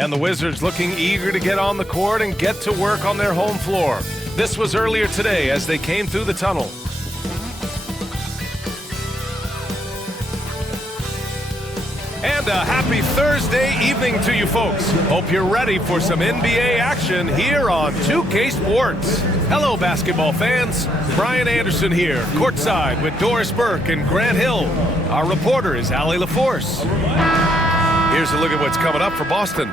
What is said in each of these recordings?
And the Wizards looking eager to get on the court and get to work on their home floor. This was earlier today as they came through the tunnel. And a happy Thursday evening to you folks. Hope you're ready for some NBA action here on 2K Sports. Hello, basketball fans. Brian Anderson here, courtside with Doris Burke and Grant Hill. Our reporter is Allie LaForce. Here's a look at what's coming up for Boston.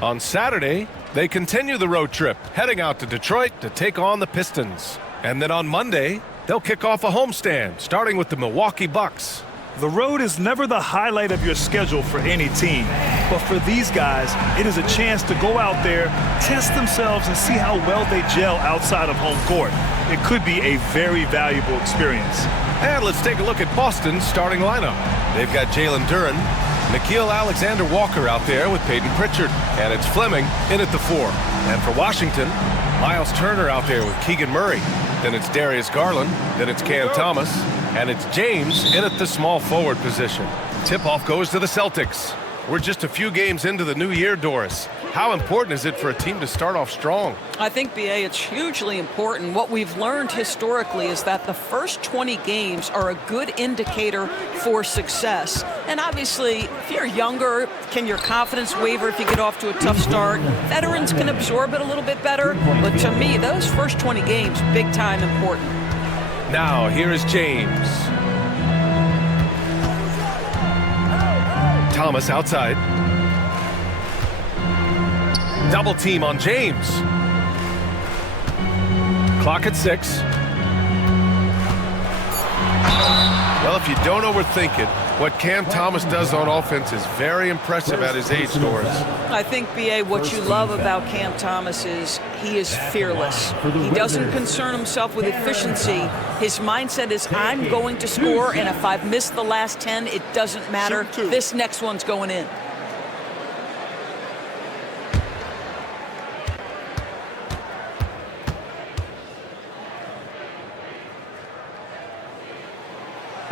On Saturday, they continue the road trip, heading out to Detroit to take on the Pistons. And then on Monday, they'll kick off a homestand, starting with the Milwaukee Bucks. The road is never the highlight of your schedule for any team, but for these guys, it is a chance to go out there, test themselves, and see how well they gel outside of home court. It could be a very valuable experience. And let's take a look at Boston's starting lineup. They've got Jalen Duren, Nickeil Alexander-Walker out there with Peyton Pritchard, and it's Fleming in at the 4. And for Washington, Miles Turner out there with Keegan Murray. Then it's Darius Garland, then it's Cam Thomas, and it's James in at the small forward position. Tip-off goes to the Celtics. We're just a few games into the new year, Doris. How important is it for a team to start off strong? I think, B.A., it's hugely important. What we've learned historically is that the first 20 games are a good indicator for success. And obviously, if you're younger, can your confidence waver if you get off to a tough start? Veterans can absorb it a little bit better. But to me, those first 20 games, big time important. Now, here is James. Thomas outside. Double team on James. Clock at 6. Well, if you don't overthink it, what Cam Thomas does on offense is very impressive at his age, Doris. I think, B.A., what you love about Cam Thomas is he is fearless. He doesn't concern himself with efficiency. His mindset is, I'm going to score, and if I've missed the last 10, it doesn't matter. This next one's going in.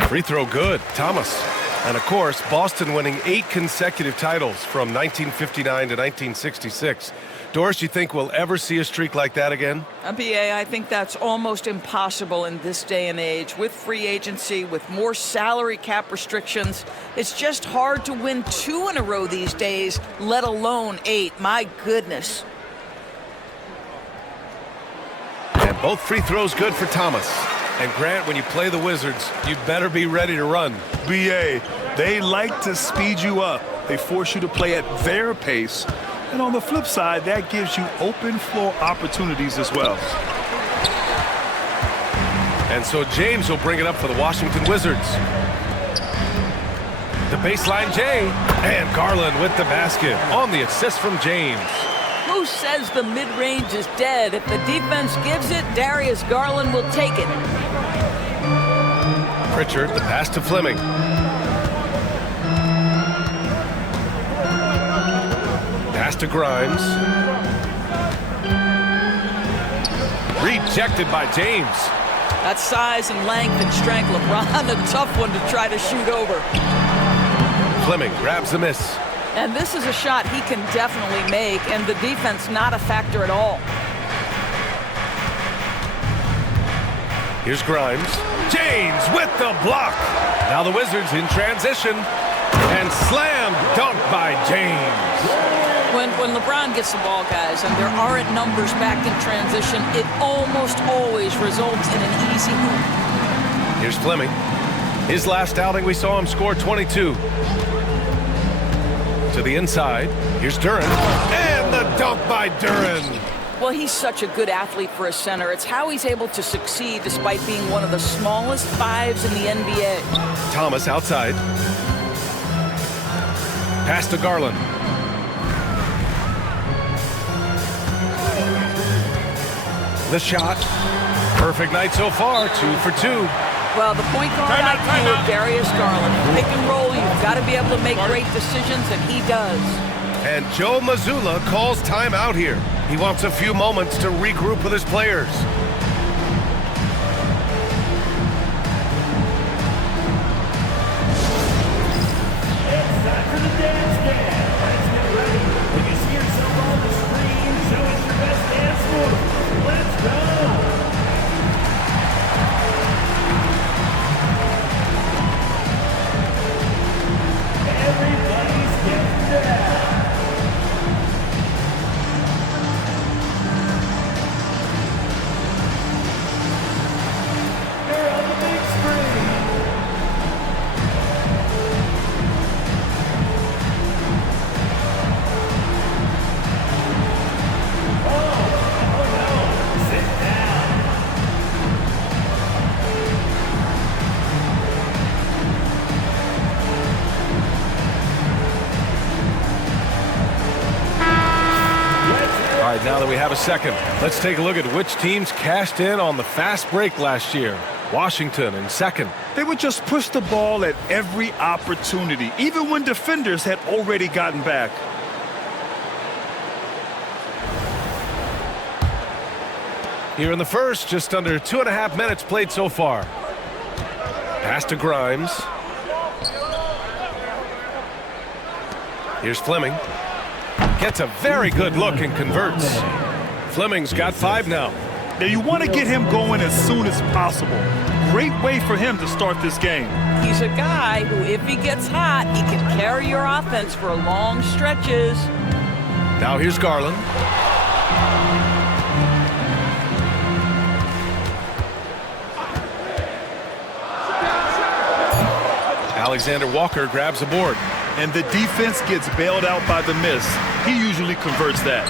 Free throw good, Thomas. And of course, Boston winning 8 consecutive titles from 1959 to 1966. Doris, you think we'll ever see a streak like that again? B.A., I think that's almost impossible in this day and age. With free agency, with more salary cap restrictions, it's just hard to win 2 in a row these days, let alone 8. My goodness. And both free throws good for Thomas. And Grant, when you play the Wizards, you better be ready to run. B.A., they like to speed you up. They force you to play at their pace. And on the flip side, that gives you open floor opportunities as well. And so James will bring it up for the Washington Wizards. The baseline J. And Garland with the basket on the assist from James. Who says the mid-range is dead? If the defense gives it, Darius Garland will take it. Pritchard, the pass to Fleming. Pass to Grimes. Rejected by James. That size and length and strength, LeBron, a tough one to try to shoot over. Fleming grabs the miss. And this is a shot he can definitely make, and the defense not a factor at all. Here's Grimes. James with the block. Now the Wizards in transition. And slam dunk by James. When LeBron gets the ball, guys, and there aren't numbers back in transition, it almost always results in an easy hoop. Here's Fleming. His last outing, we saw him score 22. To the inside. Here's Duren. And the dunk by Duren. Well, he's such a good athlete for a center. It's how he's able to succeed despite being one of the smallest 5s in the NBA. Thomas outside. Pass to Garland. The shot. Perfect night so far. 2 for 2. Well, the point guard IQ of Darius Garland. Pick and roll, you've got to be able to make great decisions, and he does. And Joe Mazzulla calls timeout here. He wants a few moments to regroup with his players. It's time for the dance dance. Let's get ready. When you now that we have a second, let's take a look at which teams cashed in on the fast break last year. Washington in second. They would just push the ball at every opportunity, even when defenders had already gotten back. Here in the first, just under 2.5 minutes played so far. Pass to Grimes. Here's Fleming. Gets a very good look and converts. Fleming's got 5 now. Now you want to get him going as soon as possible. Great way for him to start this game. He's a guy who, if he gets hot, he can carry your offense for long stretches. Now here's Garland. Alexander Walker grabs the board. And the defense gets bailed out by the miss. He usually converts that.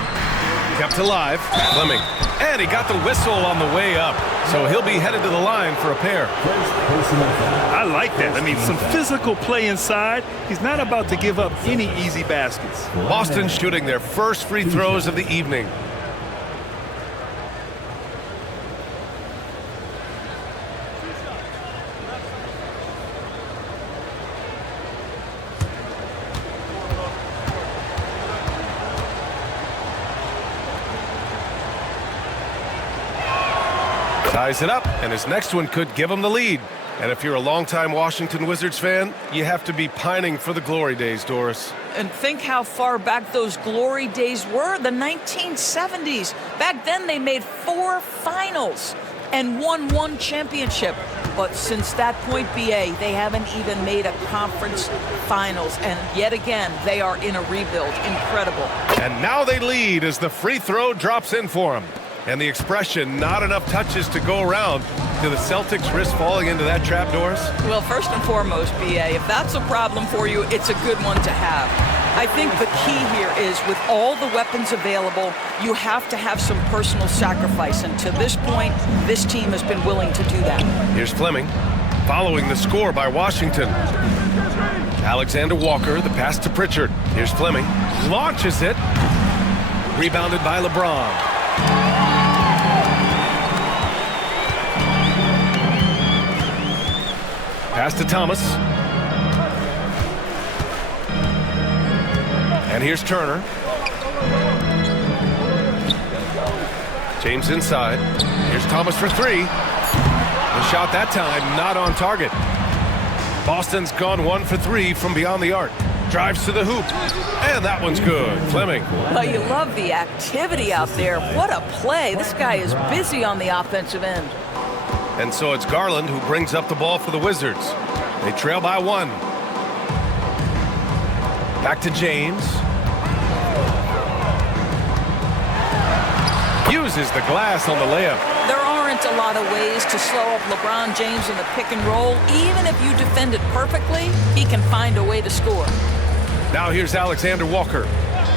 Kept alive. Fleming. And he got the whistle on the way up. So he'll be headed to the line for a pair. I like that. I mean, some physical play inside. He's not about to give up any easy baskets. Boston shooting their first free throws of the evening. Ties it up, and his next one could give him the lead. And if you're a longtime Washington Wizards fan, you have to be pining for the glory days, Doris. And think how far back those glory days were, the 1970s. Back then, they made 4 finals and won 1 championship. But since that point, BA, they haven't even made a conference finals. And yet again, they are in a rebuild. Incredible. And now they lead as the free throw drops in for them. And the expression, not enough touches to go around. Do the Celtics risk falling into that trap, Doris? Well, first and foremost, BA, if that's a problem for you, it's a good one to have. I think the key here is with all the weapons available, you have to have some personal sacrifice. And to this point, this team has been willing to do that. Here's Fleming, following the score by Washington. Alexander Walker, the pass to Pritchard. Here's Fleming, launches it. Rebounded by LeBron. Pass to Thomas. And here's Turner. James inside. Here's Thomas for 3. The shot that time not on target. Boston's gone 1 for 3 from beyond the arc. Drives to the hoop. And that one's good. Fleming. Well, you love the activity out there. What a play. This guy is busy on the offensive end. And so it's Garland who brings up the ball for the Wizards. They trail by 1. Back to James. Uses the glass on the layup. There aren't a lot of ways to slow up LeBron James in the pick and roll. Even if you defend it perfectly, he can find a way to score. Now here's Alexander Walker.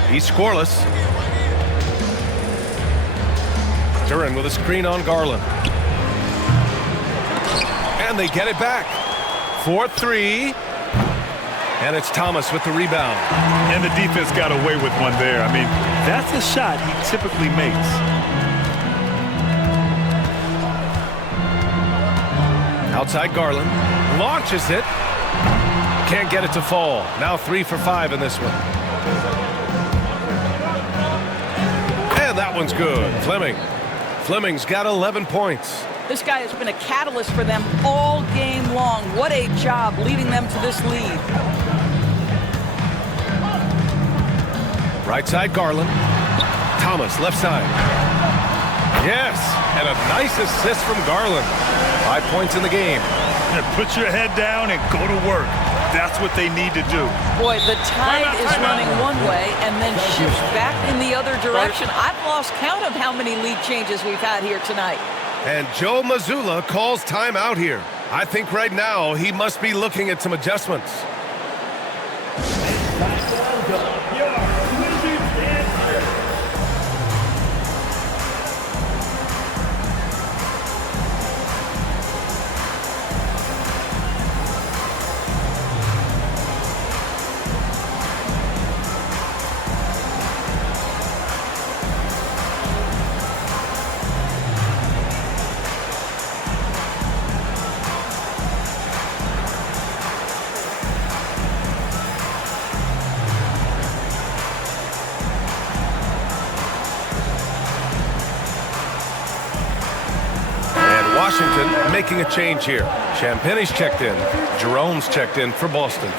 He's scoreless. Duran with a screen on Garland. And they get it back. 4-3. And it's Thomas with the rebound. And the defense got away with one there. I mean, that's a shot he typically makes. Outside Garland. Launches it. Can't get it to fall. Now 3 for 5 in this one. And that one's good. Fleming. Fleming's got 11 points. This guy has been a catalyst for them all game long. What a job leading them to this lead. Right side Garland. Thomas left side. Yes, and a nice assist from Garland. 5 points in the game. And put your head down and go to work. That's what they need to do. Boy, the tide is running one way and then shifts back in the other direction. I've lost count of how many lead changes we've had here tonight. And Joe Mazzulla calls timeout here. I think right now he must be looking at some adjustments. Washington making a change here. Champagne's checked in. Jerome's checked in for Boston.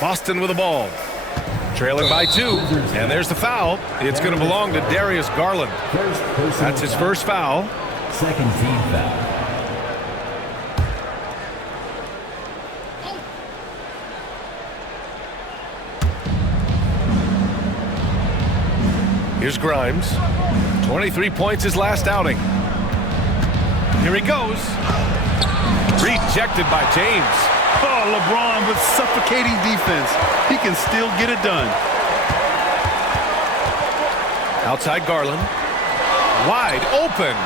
Boston with the ball. Trailing by 2. And there's the foul. It's going to belong to Darius Garland. That's his first foul. Second team foul. Here's Grimes. 23 points his last outing. Here he goes. Rejected by James. Oh, LeBron with suffocating defense. He can still get it done. Outside Garland. Wide open.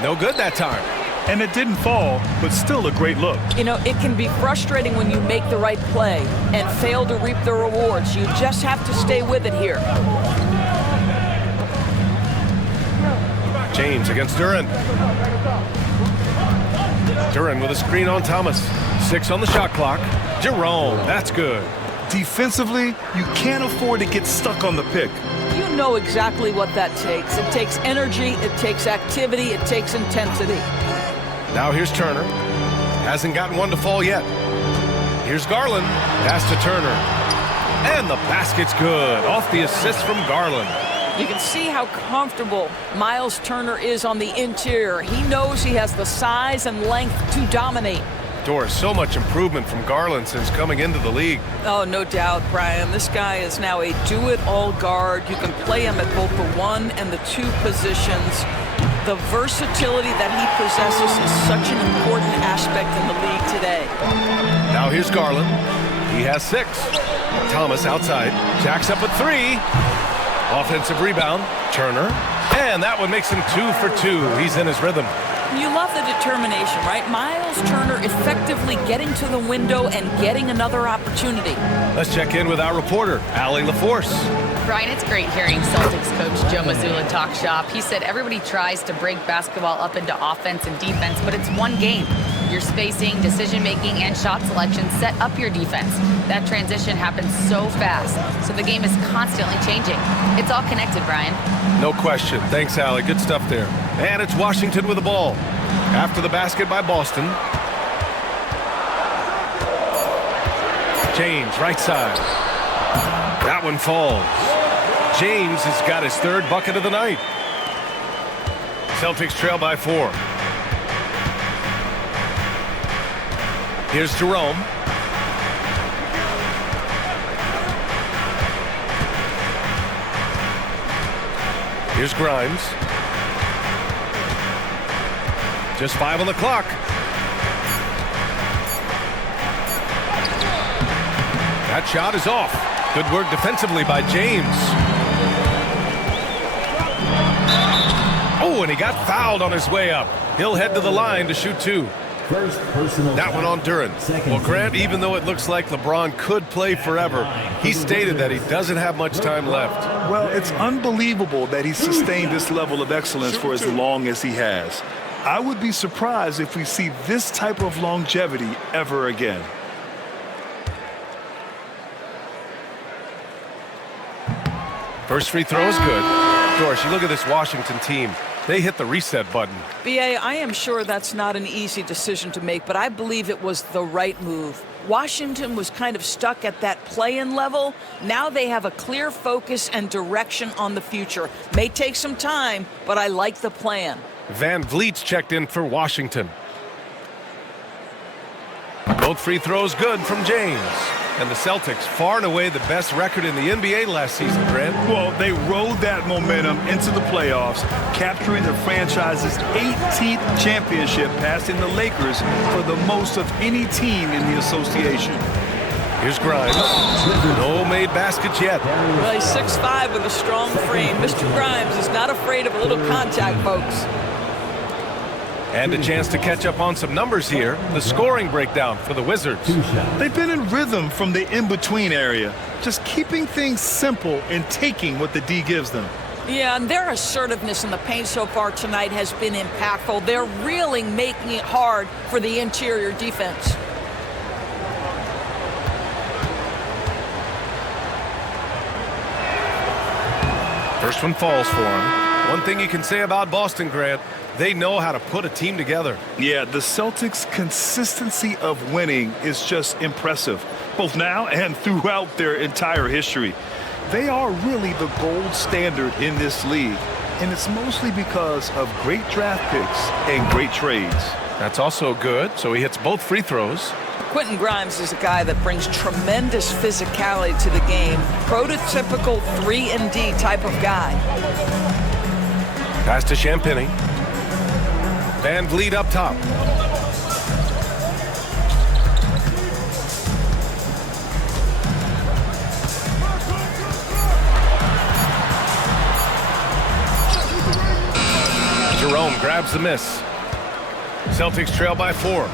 No good that time. And it didn't fall, but still a great look. You know, it can be frustrating when you make the right play and fail to reap the rewards. You just have to stay with it here. James against Duran. Duran with a screen on Thomas. 6 on the shot clock. Jerome, that's good. Defensively, you can't afford to get stuck on the pick. You know exactly what that takes. It takes energy, it takes activity, it takes intensity. Now here's Turner. Hasn't gotten one to fall yet. Here's Garland. Pass to Turner. And the basket's good. Off the assist from Garland. You can see how comfortable Miles Turner is on the interior. He knows he has the size and length to dominate. Doris, so much improvement from Garland since coming into the league. Oh, no doubt, Brian. This guy is now a do-it-all guard. You can play him at both the 1 and the 2 positions. The versatility that he possesses is such an important aspect in the league today. Now here's Garland. He has 6. Thomas outside. Jacks up at 3. Offensive rebound. Turner. And that one makes him 2 for 2. He's in his rhythm. You love the determination, right? Miles Turner effectively getting to the window and getting another opportunity. Let's check in with our reporter, Allie LaForce. Brian, it's great hearing Celtics coach Joe Mazzulla talk shop. He said everybody tries to break basketball up into offense and defense, but it's one game. Your spacing, decision-making, and shot selection set up your defense. That transition happens so fast, so the game is constantly changing. It's all connected, Brian. No question. Thanks, Allie. Good stuff there. And it's Washington with the ball. After the basket by Boston. James, right side. That one falls. James has got his 3rd bucket of the night. Celtics trail by 4. Here's Jerome. Here's Grimes. Just 5 on the clock. That shot is off. Good work defensively by James. Oh, and he got fouled on his way up. He'll head to the line to shoot 2. That one on Duran. Well, Grant, even though it looks like LeBron could play forever, he stated that he doesn't have much time left. Well, it's unbelievable that he's sustained this level of excellence for as long as he has. I would be surprised if we see this type of longevity ever again. First free throw is good. Doris, you look at this Washington team. They hit the reset button. B.A., I am sure that's not an easy decision to make, but I believe it was the right move. Washington was kind of stuck at that play-in level. Now they have a clear focus and direction on the future. May take some time, but I like the plan. Van Vliet's checked in for Washington. Both free throws good from James. And the Celtics, far and away the best record in the NBA last season, Grant. Well, they rode that momentum into the playoffs, capturing the franchise's 18th championship, passing the Lakers for the most of any team in the association. Here's Grimes. No made baskets yet. Well, he's 6'5" with a strong frame. Mr. Grimes is not afraid of a little contact, folks. And a chance to catch up on some numbers here. The scoring breakdown for the Wizards. They've been in rhythm from the in-between area, just keeping things simple and taking what the D gives them. Yeah, and their assertiveness in the paint so far tonight has been impactful. They're really making it hard for the interior defense. First one falls for him. One thing you can say about Boston, Grant, they know how to put a team together. Yeah, the Celtics' consistency of winning is just impressive, both now and throughout their entire history. They are really the gold standard in this league, and it's mostly because of great draft picks and great trades. That's also good, so he hits both free throws. Quentin Grimes is a guy that brings tremendous physicality to the game. Prototypical 3-and-D type of guy. Pass to Champagny. Van Vliet up top. Jerome grabs the miss. Celtics trail by 4.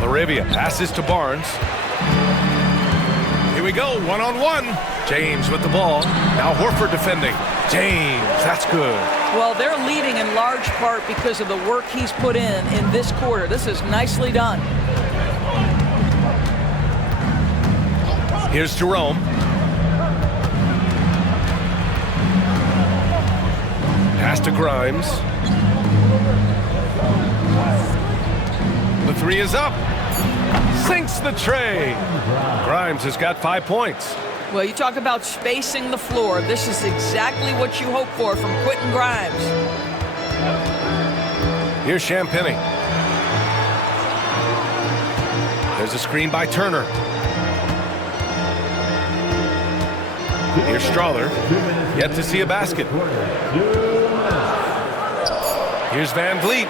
Laravia passes to Barnes. Here we go, one-on-one. James with the ball. Now Horford defending. James, that's good. Well, they're leading in large part because of the work he's put in this quarter. This is nicely done. Here's Jerome. Pass to Grimes. The three is up. Sinks the tray. Grimes has got 5 points. Well, you talk about spacing the floor. This is exactly what you hope for from Quentin Grimes. Here's Champagny. There's a screen by Turner. Here's Strother. Yet to see a basket. Here's Van Vliet.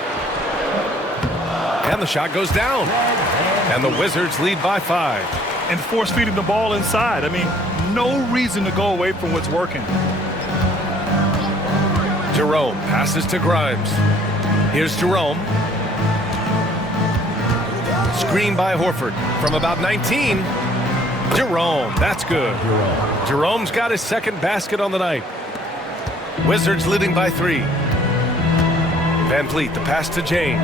And the shot goes down. And the Wizards lead by 5. And force-feeding the ball inside. I mean, no reason to go away from what's working. Jerome passes to Grimes. Here's Jerome. Screen by Horford from about 19. Jerome, that's good. Jerome's got his second basket on the night. Wizards leading by 3. Van Vliet, the pass to James.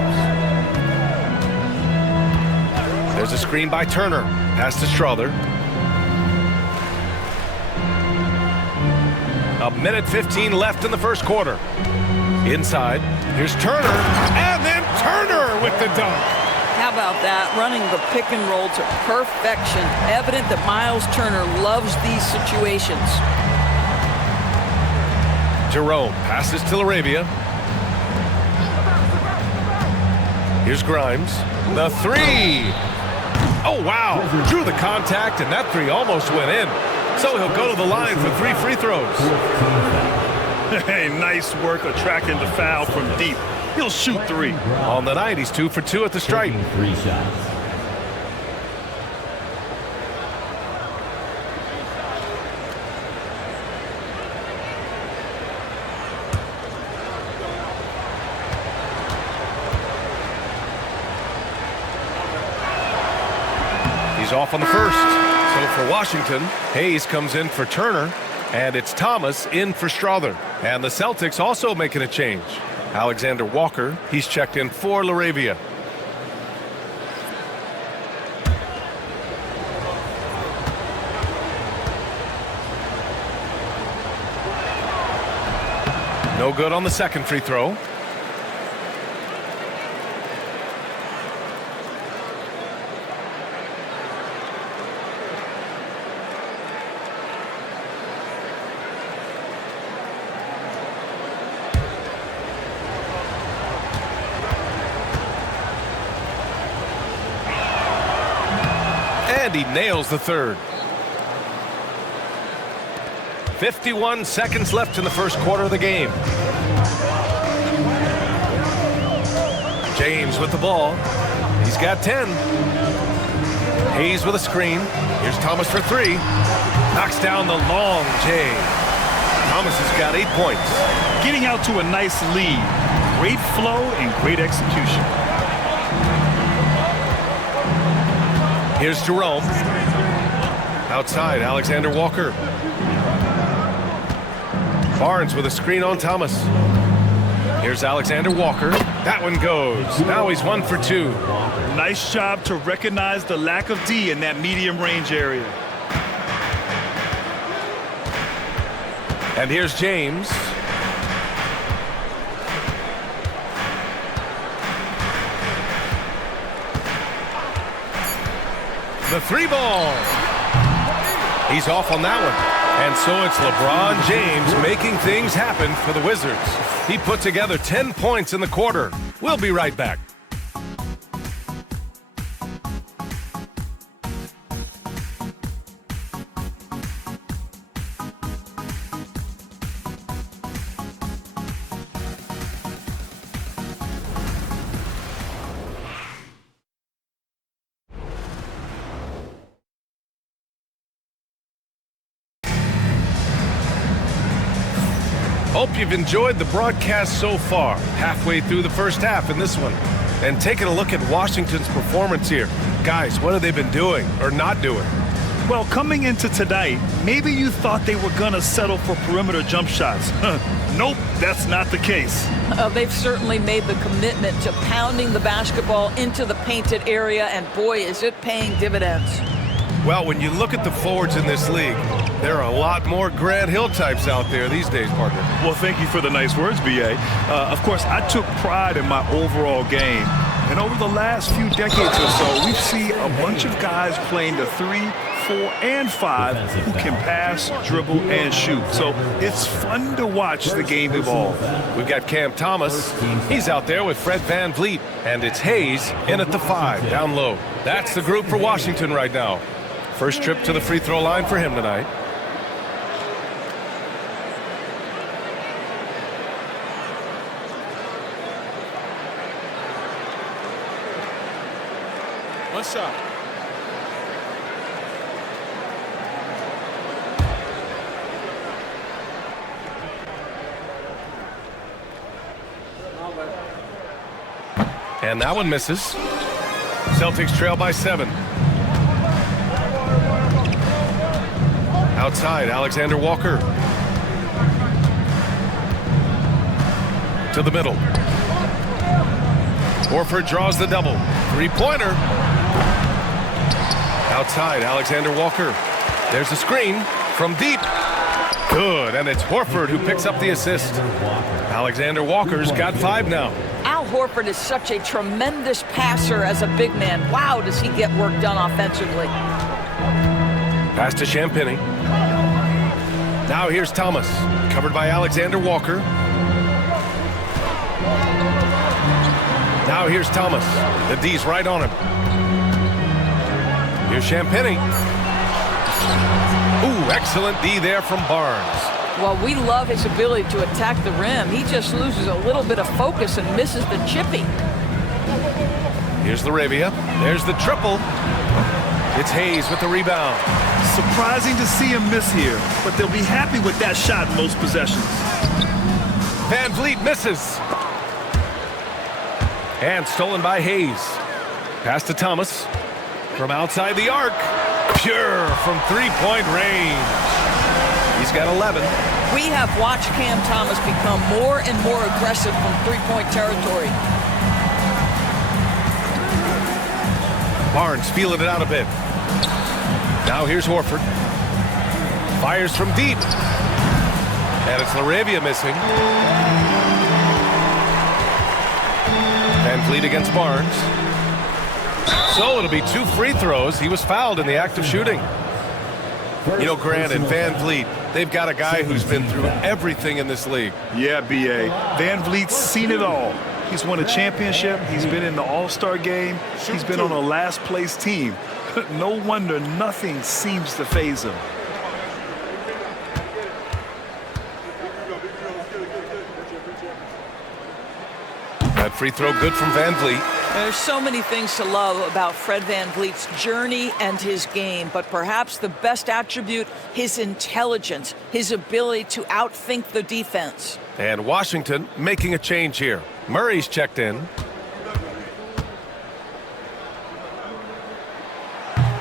There's a screen by Turner. Pass to Strother. A minute 15 left in the first quarter. Inside, here's Turner, and then Turner with the dunk. How about that? Running the pick and roll to perfection. Evident that Miles Turner loves these situations. Jerome passes to Laravia. Here's Grimes. The three. Oh, wow. Drew the contact, and that three almost went in. So he'll go to the line for 3 free throws. Hey, nice work attracting the foul from deep. He'll shoot 3. On the night, he's 2 for 2 at the stripe. 3 shots. He's off on the first. So for Washington, Hayes comes in for Turner, and it's Thomas in for Strother. And the Celtics also making a change. Alexander Walker, he's checked in for Laravia. No good on the second free throw. And he nails the third. 51 seconds left in the first quarter of the game. James with the ball. He's got 10. Hayes with a screen. Here's Thomas for 3. Knocks down the long J. Thomas has got 8 points. Getting out to a nice lead. Great flow and great execution. Here's Jerome. Outside, Alexander Walker. Barnes with a screen on Thomas. Here's Alexander Walker. That one goes. Now he's 1 for 2. Nice job to recognize the lack of D in that medium range area. And here's James. The 3-ball. He's off on that one. And so it's LeBron James making things happen for the Wizards. He put together 10 points in the quarter. We'll be right back. Hope you've enjoyed the broadcast so far, halfway through the first half in this one. And taking a look at Washington's performance here. Guys, what have they been doing or not doing? Well, coming into tonight, maybe you thought they were going to settle for perimeter jump shots. Nope, that's not the case. They've certainly made the commitment to pounding the basketball into the painted area, and boy, is it paying dividends. Well, when you look at the forwards in this league, there are a lot more Grant Hill types out there these days, partner. Well, thank you for the nice words, B.A. Of course, I took pride in my overall game. And over the last few decades or so, we've seen a bunch of guys playing the 3, 4, and 5 who can pass, dribble, and shoot. So it's fun to watch the game evolve. We've got Cam Thomas. He's out there with Fred VanVleet. And it's Hayes in at the 5, down low. That's the group for Washington right now. First trip to the free throw line for him tonight. What's up? And that one misses. Celtics trail by 7. Outside, Alexander Walker. To the middle. Horford draws the double. 3-pointer. Outside, Alexander Walker. There's a screen from deep. Good, and it's Horford who picks up the assist. Alexander Walker's got 5 now. Al Horford is such a tremendous passer as a big man. Wow, does he get work done offensively. Pass to Champagny. Now here's Thomas, covered by Alexander Walker. Now here's Thomas. The D's right on him. Here's Champagny. Ooh, excellent D there from Barnes. Well, we love his ability to attack the rim. He just loses a little bit of focus and misses the chippy. Here's Laravia. There's the triple. It's Hayes with the rebound. Surprising to see him miss here, but they'll be happy with that shot most possessions. VanVleet misses. And stolen by Hayes. Pass to Thomas. From outside the arc. Pure from three-point range. He's got 11. We have watched Cam Thomas become more and more aggressive from three-point territory. Barnes feeling it out a bit. Now here's Horford. Fires from deep. And it's Laravia missing. VanVleet against Barnes. So it'll be 2 free throws. He was fouled in the act of shooting. You know, Grant and VanVleet, they've got a guy who's been through everything in this league. Yeah, B.A. VanVleet's seen it all. He's won a championship. He's been in the All-Star game. He's been on a last-place team. No wonder nothing seems to faze him. That free throw good from VanVleet. There's so many things to love about Fred VanVleet's journey and his game, but perhaps the best attribute, his intelligence, his ability to outthink the defense. And Washington making a change here. Murray's checked in.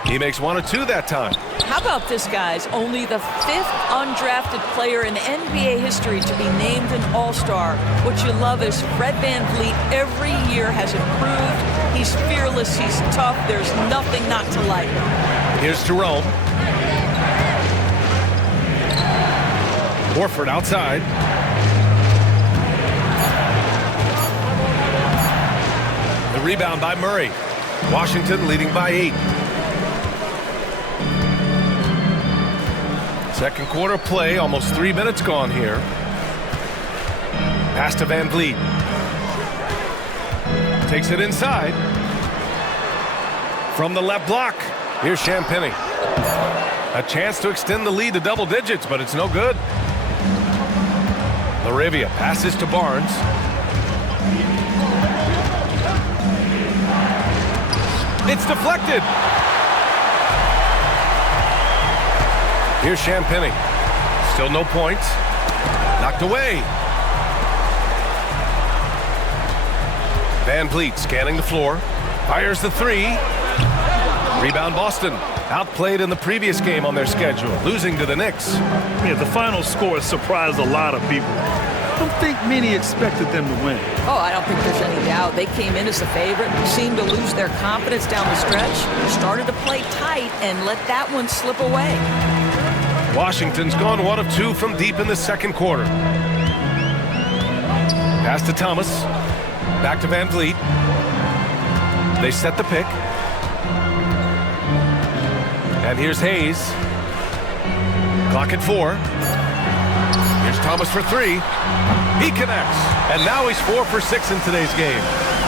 He makes 1 or 2 that time. How about this, guys? Only the 5th undrafted player in NBA history to be named an All-Star. What you love is Fred VanVleet every year has improved. He's fearless, he's tough, there's nothing not to like. Here's Jerome. Horford outside. The rebound by Murray. Washington leading by 8. Second quarter play, almost 3 minutes gone here. Pass to VanVleet. Takes it inside. From the left block, here's Champagnie. A chance to extend the lead to double digits, but it's no good. Laravia passes to Barnes. It's deflected. Here's Champagnie. Still no points. Knocked away. VanVleet scanning the floor. Fires the 3. Rebound Boston. Outplayed in the previous game on their schedule, losing to the Knicks. Yeah, the final score surprised a lot of people. I don't think many expected them to win. Oh, I don't think there's any doubt. They came in as the favorite, seemed to lose their confidence down the stretch, started to play tight, and let that one slip away. Washington's gone 1 of 2 from deep in the second quarter. Pass to Thomas. Back to VanVleet. They set the pick. And here's Hayes. Clock at 4. Here's Thomas for 3. He connects. And now he's 4 for 6 in today's game.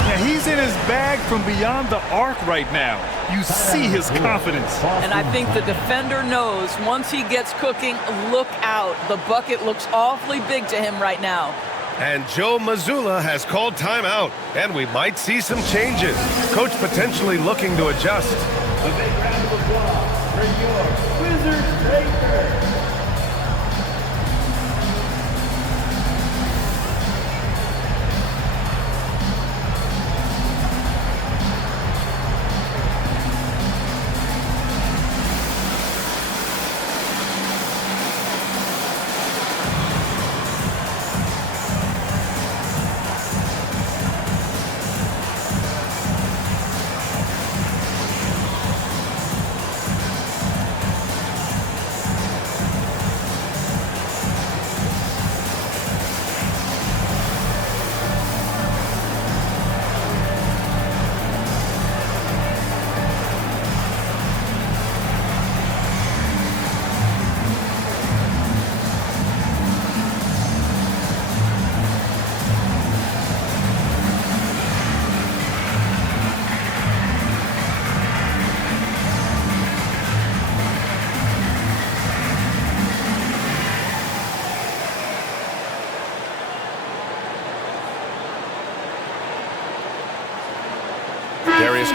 Now he's in his bag from beyond the arc right now. You see his confidence. And I think the defender knows once he gets cooking, look out. The bucket looks awfully big to him right now. And Joe Mazzulla has called timeout. And we might see some changes. Coach potentially looking to adjust. A big round of applause for your Wizards Breaker.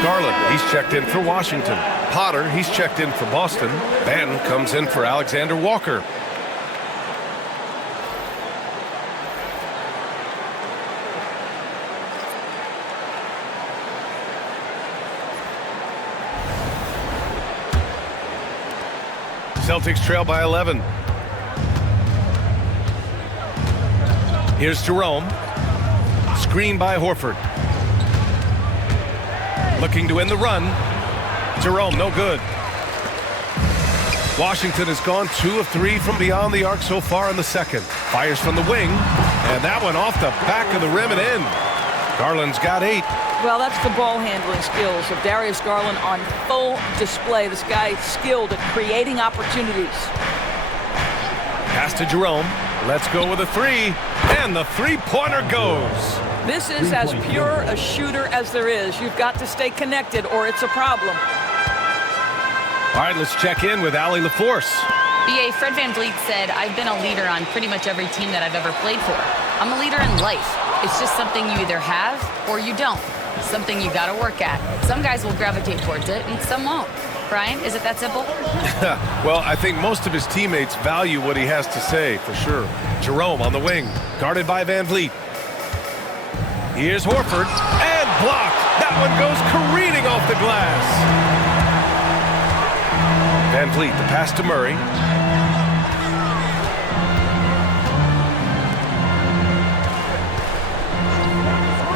Garland, he's checked in for Washington. Potter, he's checked in for Boston. Ben comes in for Alexander Walker. Celtics trail by 11. Here's Jerome. Screen by Horford. Looking to win the run. Jerome, no good. Washington has gone 2 of 3 from beyond the arc so far in the second. Fires from the wing, and that one off the back of the rim and in. Garland's got 8. Well, that's the ball handling skills of Darius Garland on full display. This guy's skilled at creating opportunities. Pass to Jerome. Let's go with a 3, and the three-pointer goes. This is as pure a shooter as there is. You've got to stay connected or it's a problem. All right, let's check in with Allie LaForce. BA, Fred VanVleet said, I've been a leader on pretty much every team that I've ever played for. I'm a leader in life. It's just something you either have or you don't. something you got to work at. Some guys will gravitate towards it, and some won't. Brian, is it that simple? Well, I think most of his teammates value what he has to say, for sure. Jerome on the wing, guarded by Van Vliet. Here's Horford, and blocked. That one goes careening off the glass. Van Vliet, the pass to Murray.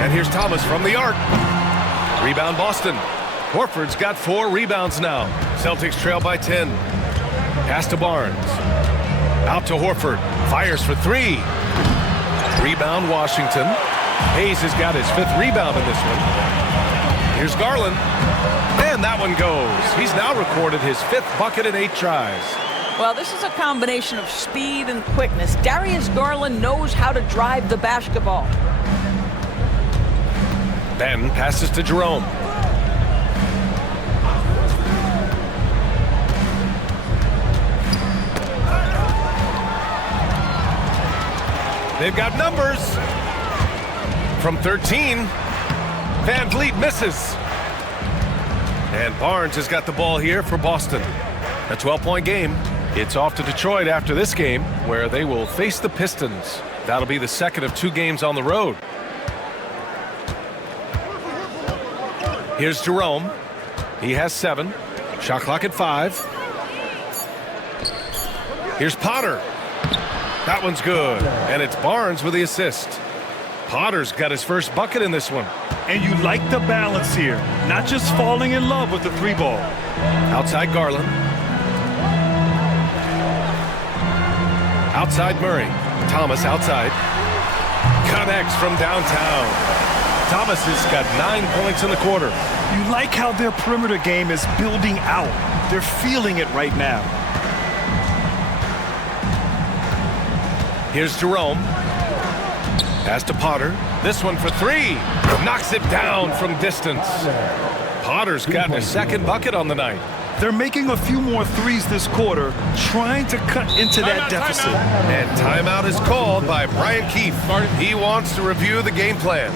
And here's Thomas from the arc. Rebound Boston. Horford's got 4 rebounds now. Celtics trail by 10. Pass to Barnes. Out to Horford. Fires for 3. Rebound Washington. Hayes has got his 5th rebound in this one. Here's Garland. And that one goes. He's now recorded his 5th bucket in 8 tries. Well, this is a combination of speed and quickness. Darius Garland knows how to drive the basketball. Ben passes to Jerome. They've got numbers. From 13, Van Vliet misses. And Barnes has got the ball here for Boston. A 12-point game. It's off to Detroit after this game, where they will face the Pistons. That'll be the second of 2 games on the road. Here's Jerome. He has 7. Shot clock at 5. Here's Potter. That one's good. And it's Barnes with the assist. Potter's got his first bucket in this one. And you like the balance here. Not just falling in love with the 3-ball. Outside Garland. Outside Murray. Thomas outside. Connects from downtown. Thomas has got 9 points in the quarter. You like how their perimeter game is building out. They're feeling it right now. Here's Jerome. Pass to Potter. This one for 3. Knocks it down from distance. Potter's got his 2nd bucket on the night. They're making a few more threes this quarter, trying to cut into that deficit. And timeout is called by Brian Keefe. He wants to review the game plan.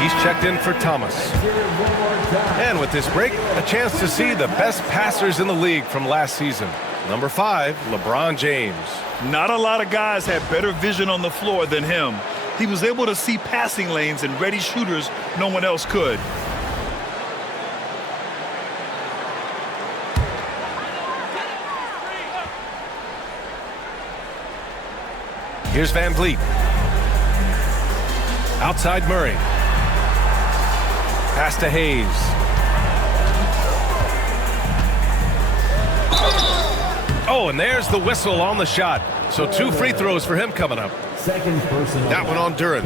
He's checked in for Thomas. And with this break, a chance to see the best passers in the league from last season. Number 5, LeBron James. Not a lot of guys had better vision on the floor than him. He was able to see passing lanes and ready shooters no one else could. Here's Van Vliet. Outside Murray. Pass to Hayes. Oh, and there's the whistle on the shot. So 2 free throws for him coming up. Second personal. That one on Duren.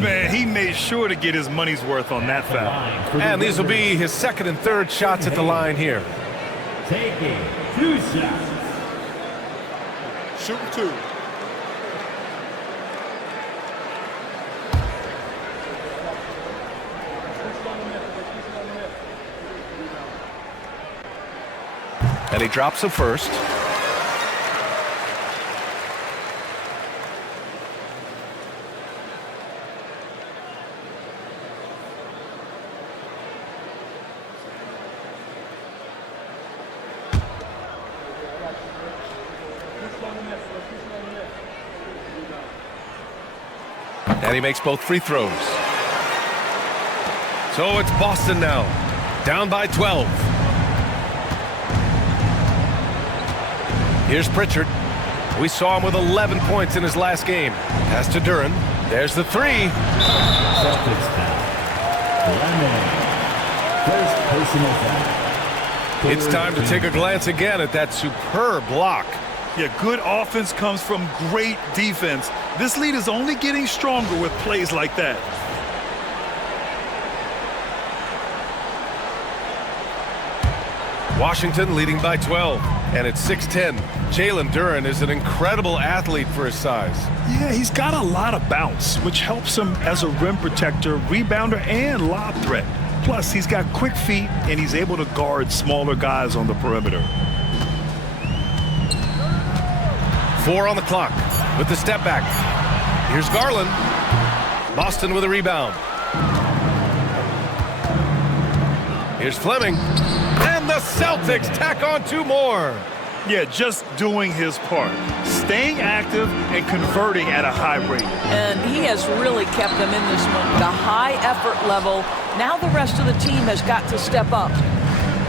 Man, he made sure to get his money's worth on that foul. And these will be his 2nd and 3rd shots at the line here. Taking 2 shots. Shooting 2. And he drops a first. And he makes both free throws. So it's Boston now, down by 12. Here's Pritchard. We saw him with 11 points in his last game. Pass to Duran. There's the three. Celtics foul. First personal foul. It's time to take a glance again at that superb block. Yeah, good offense comes from great defense. This lead is only getting stronger with plays like that. Washington leading by 12, and it's 6-10. Jalen Duran is an incredible athlete for his size. Yeah, he's got a lot of bounce, which helps him as a rim protector, rebounder, and lob threat. Plus, he's got quick feet, and he's able to guard smaller guys on the perimeter. 4 on the clock with the step back. Here's Garland. Boston with a rebound. Here's Fleming. And the Celtics tack on 2 more. Yeah, just doing his part. Staying active and converting at a high rate. And he has really kept them in this one. The high effort level. Now the rest of the team has got to step up.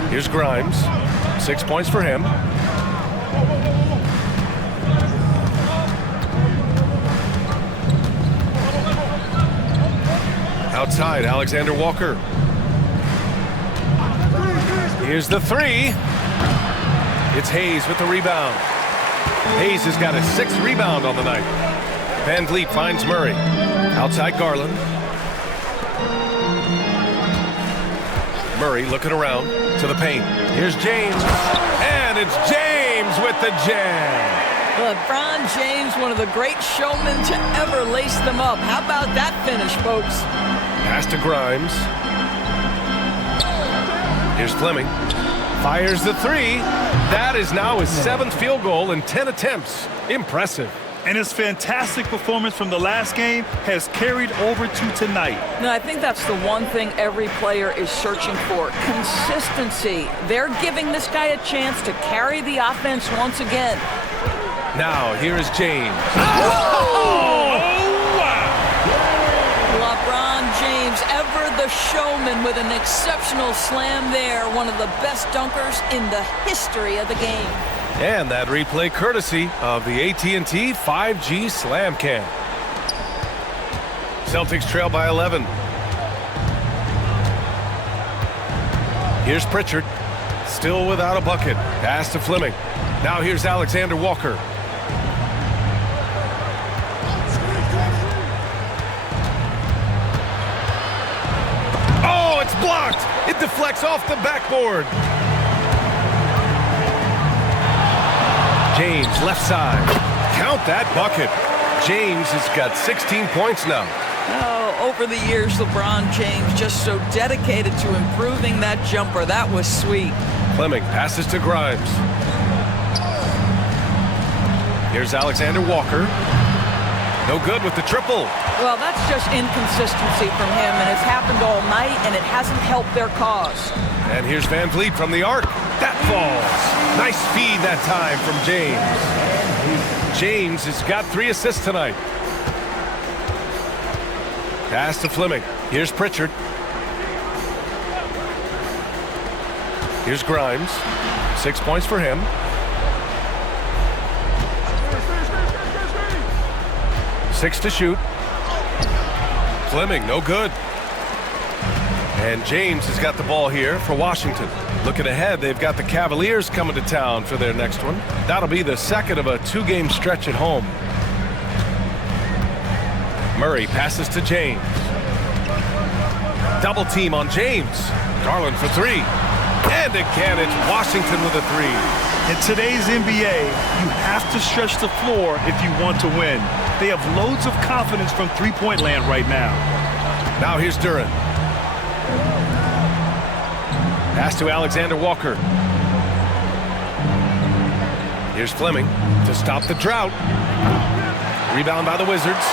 Here's Grimes. 6 points for him. Outside, Alexander Walker. Here's the three. It's Hayes with the rebound. Hayes has got a 6th rebound on the night. Van Vliet finds Murray. Outside Garland. Murray looking around to the paint. Here's James. And it's James with the jam. LeBron James, one of the great showmen to ever lace them up. How about that finish, folks? Pass to Grimes. Here's Fleming. Fires the three. That is now his 7th field goal in 10 attempts. Impressive. And his fantastic performance from the last game has carried over to tonight. No, I think that's the one thing every player is searching for. Consistency. They're giving this guy a chance to carry the offense once again. Now, here is James. LeBron James, ever the showman with an exceptional slam there. One of the best dunkers in the history of the game. And that replay courtesy of the AT&T 5G Slam Cam. Celtics trail by 11. Here's Pritchard. Still without a bucket. Pass to Fleming. Now here's Alexander Walker. Oh, it's blocked. It deflects off the backboard. James, left side. Count that bucket. James has got 16 points now. Oh, over the years, LeBron James just so dedicated to improving that jumper. That was sweet. Fleming passes to Grimes. Here's Alexander Walker. No good with the triple. Well, that's just inconsistency from him, and it's happened all night, and it hasn't helped their cause. And here's Van Vliet from the arc. That falls. Nice feed that time from James. James has got 3 assists tonight. Pass to Fleming. Here's Pritchard. Here's Grimes. 6 points for him. Six to shoot. Fleming, no good. And James has got the ball here for Washington. Looking ahead, they've got the Cavaliers coming to town for their next one. That'll be the second of a 2-game stretch at home. Murray passes to James. Double team on James. Garland for 3. And again, it's Washington with a 3. In today's NBA, you have to stretch the floor if you want to win. They have loads of confidence from three-point land right now. Now here's Duran. Pass to Alexander Walker. Here's Fleming to stop the drought. Rebound by the Wizards.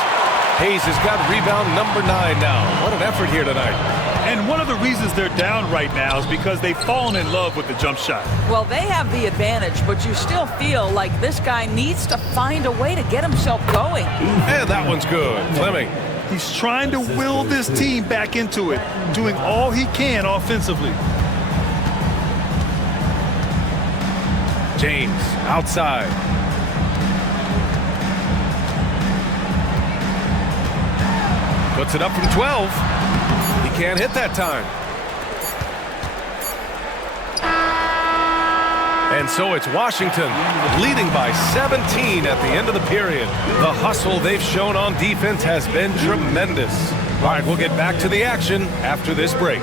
Hayes has got rebound number 9 now. What an effort here tonight. And one of the reasons they're down right now is because they've fallen in love with the jump shot. Well, they have the advantage, but you still feel like this guy needs to find a way to get himself going. And that one's good. Fleming. He's trying to will this team back into it, doing all he can offensively. James outside. Puts it up from 12. He can't hit that time. And so it's Washington leading by 17 at the end of the period. The hustle they've shown on defense has been tremendous. All right, we'll get back to the action after this break.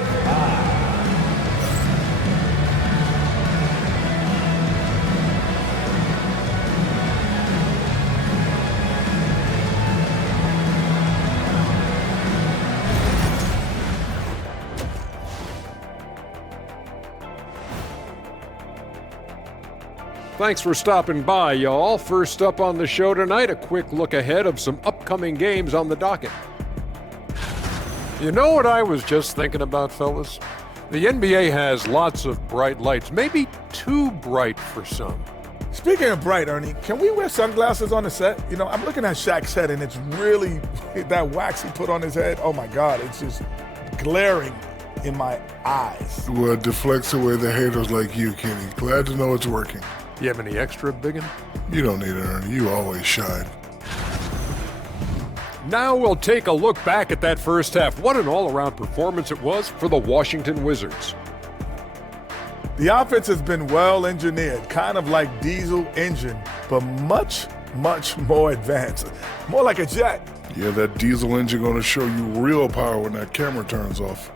Thanks for stopping by, y'all. First up on the show tonight, a quick look ahead of some upcoming games on the docket. You know what I was just thinking about, fellas? The NBA has lots of bright lights, maybe too bright for some. Speaking of bright, Ernie, can we wear sunglasses on the set? You know, I'm looking at Shaq's head, and it's really, that wax he put on his head, oh my God, it's just glaring in my eyes. Well, it deflects away the haters like you, Kenny. Glad to know it's working. You have any extra, biggin? You don't need it, Ernie. You always shine. Now we'll take a look back at that first half. What an all-around performance it was for the Washington Wizards. The offense has been well engineered, kind of like diesel engine, but much, much more advanced. More like a jet. Yeah, that diesel engine gonna show you real power when that camera turns off.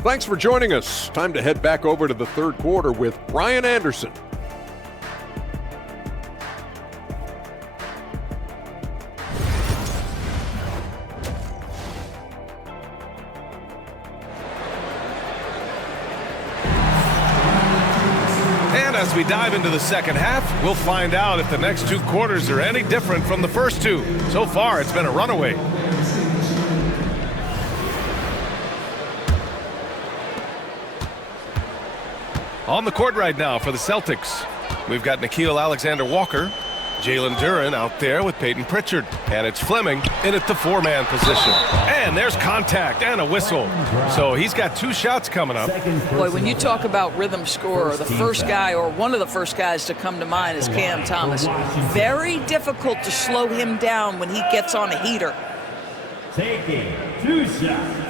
Thanks for joining us. Time to head back over to the third quarter with Brian Anderson. And as we dive into the second half, we'll find out if the next 2 quarters are any different from the first 2. So far, it's been a runaway. On the court right now for the Celtics, we've got Nickeil Alexander-Walker, Jalen Duren out there with Peyton Pritchard, and it's Fleming in at the 4-man position. And there's contact and a whistle. So he's got 2 shots coming up. Boy, when you talk about rhythm scorer, the first guy or one of the first guys to come to mind is Cam Thomas. Very difficult to slow him down when he gets on a heater. Taking 2 shots.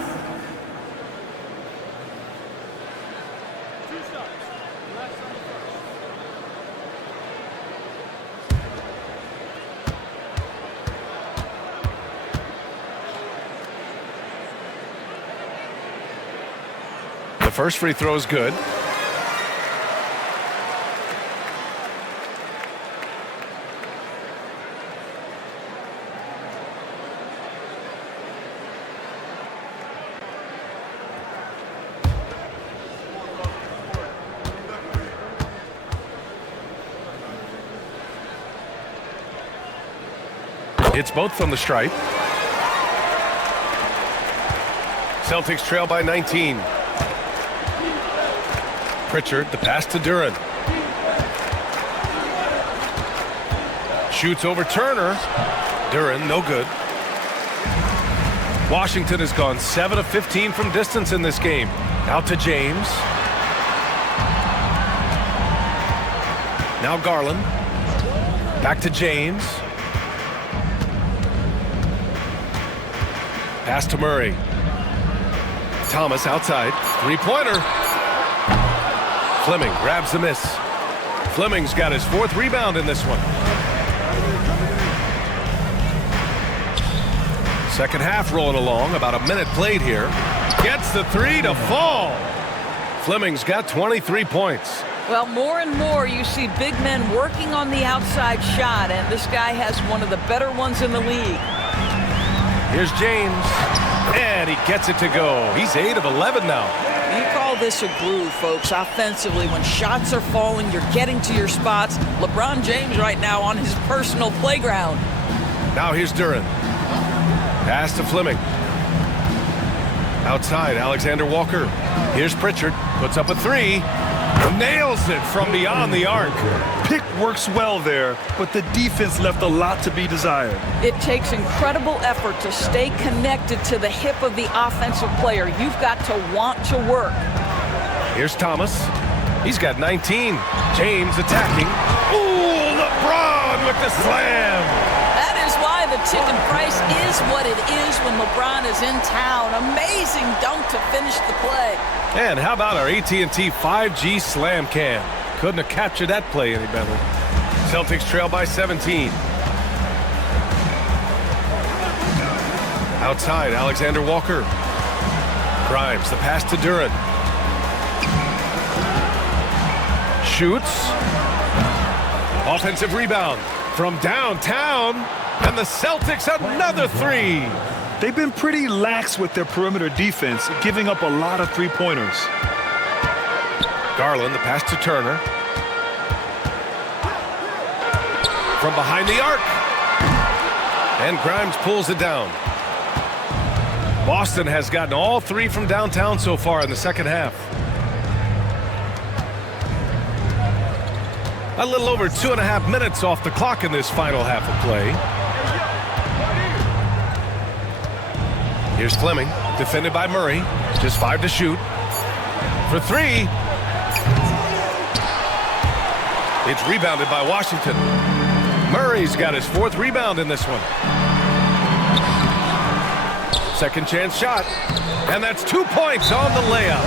The first free throw is good. It's both from the stripe. Celtics trail by 19. Pritchard, the pass to Duren. Shoots over Turner. Duren, no good. Washington has gone 7 of 15 from distance in this game. Out to James. Now Garland. Back to James. Pass to Murray. Thomas outside. 3-pointer. Fleming grabs the miss. Fleming's got his 4th rebound in this one. Second half rolling along. About a minute played here. Gets the 3 to fall. Fleming's got 23 points. Well, more and more you see big men working on the outside shot, and this guy has one of the better ones in the league. Here's James. And he gets it to go. He's 8 of 11 now. You call this a groove, folks. Offensively, when shots are falling, you're getting to your spots. LeBron James right now on his personal playground. Now here's Duren. Pass to Fleming. Outside, Alexander Walker. Here's Pritchard. Puts up a 3. Nails it from beyond the arc. Pick works well there, but the defense left a lot to be desired. It takes incredible effort to stay connected to the hip of the offensive player. You've got to want to work. Here's Thomas. He's got 19. James attacking. Ooh, LeBron with the slam. That is why the ticket price is what it is when LeBron is in town. Amazing dunk to finish the play. And how about our AT&T 5G slam cam? Couldn't have captured that play any better. Celtics trail by 17. Outside, Alexander Walker. Grimes, the pass to Duren. Shoots. Offensive rebound from downtown. And the Celtics another 3. They've been pretty lax with their perimeter defense, giving up a lot of three-pointers. Garland, the pass to Turner. From behind the arc. And Grimes pulls it down. Boston has gotten all 3 from downtown so far in the second half. A little over 2.5 minutes off the clock in this final half of play. Here's Fleming, defended by Murray. Just 5 to shoot. For 3. It's rebounded by Washington. Murray's got his 4th rebound in this one. Second chance shot. And that's 2 points on the layup.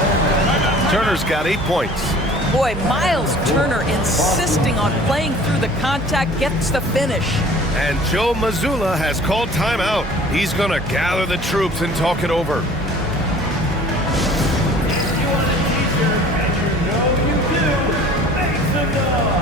Turner's got 8 points. Boy, Miles Turner insisting on playing through the contact, gets the finish. And Joe Mazzulla has called timeout. He's going to gather the troops and talk it over. If you want a t-shirt, and you know you do, make some noise.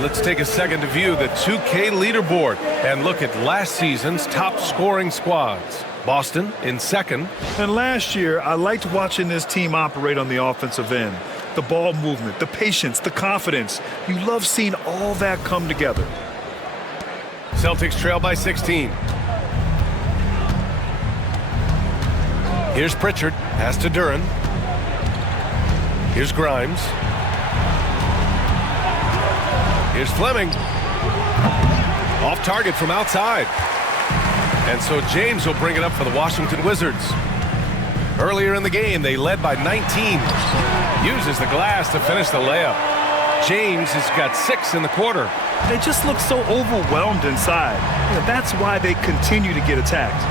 Let's take a second to view the 2K leaderboard and look at last season's top scoring squads. Boston in second. And last year, I liked watching this team operate on the offensive end. The ball movement, the patience, the confidence. You love seeing all that come together. Celtics trail by 16. Here's Pritchard. Pass to Duren. Here's Grimes. Here's Fleming. Off target from outside. And so James will bring it up for the Washington Wizards. Earlier in the game, they led by 19. Uses the glass to finish the layup. James has got 6 in the quarter. They just look so overwhelmed inside. That's why they continue to get attacked.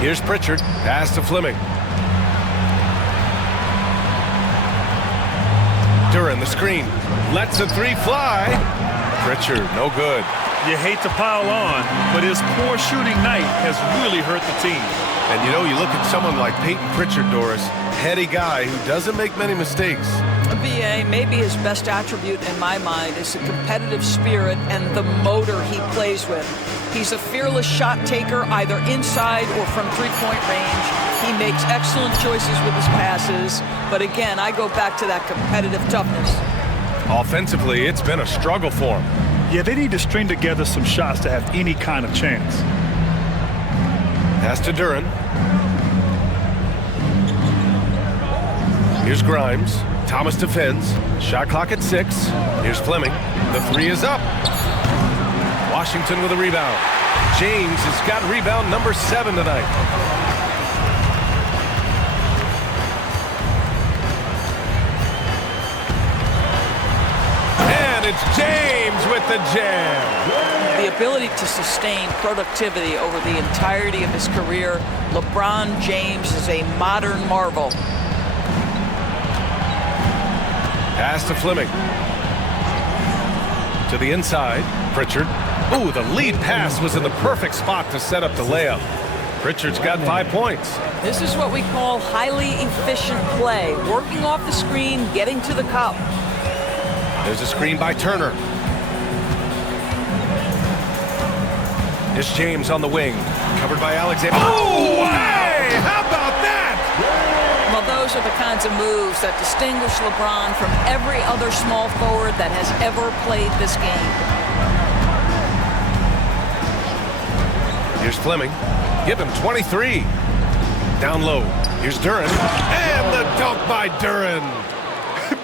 Here's Pritchard. Pass to Fleming. Duren, the screen. Lets a 3 fly. Pritchard, no good. You hate to pile on, but his poor shooting night has really hurt the team. And you know, you look at someone like Peyton Pritchard, Doris, heady guy who doesn't make many mistakes. BA, maybe his best attribute in my mind is the competitive spirit and the motor he plays with. He's a fearless shot taker, either inside or from three-point range. He makes excellent choices with his passes. But again, I go back to that competitive toughness. Offensively, it's been a struggle for him. Yeah, they need to string together some shots to have any kind of chance. Pass to Duran. Here's Grimes. Thomas defends. Shot clock at 6. Here's Fleming. The 3 is up. Washington with a rebound. James has got rebound number 7 tonight. And it's James with the jam. The ability to sustain productivity over the entirety of his career, LeBron James is a modern marvel. Pass to Fleming. To the inside, Pritchard. Ooh, the lead pass was in the perfect spot to set up the layup. Pritchard's got 5 points. This is what we call highly efficient play. Working off the screen, getting to the cup. There's a screen by Turner. It's James on the wing. Covered by Alexander. Oh, hey! How about that? Well, those are the kinds of moves that distinguish LeBron from every other small forward that has ever played this game. Here's Fleming. Give him 23. Down low. Here's Duran. And the dunk by Duran.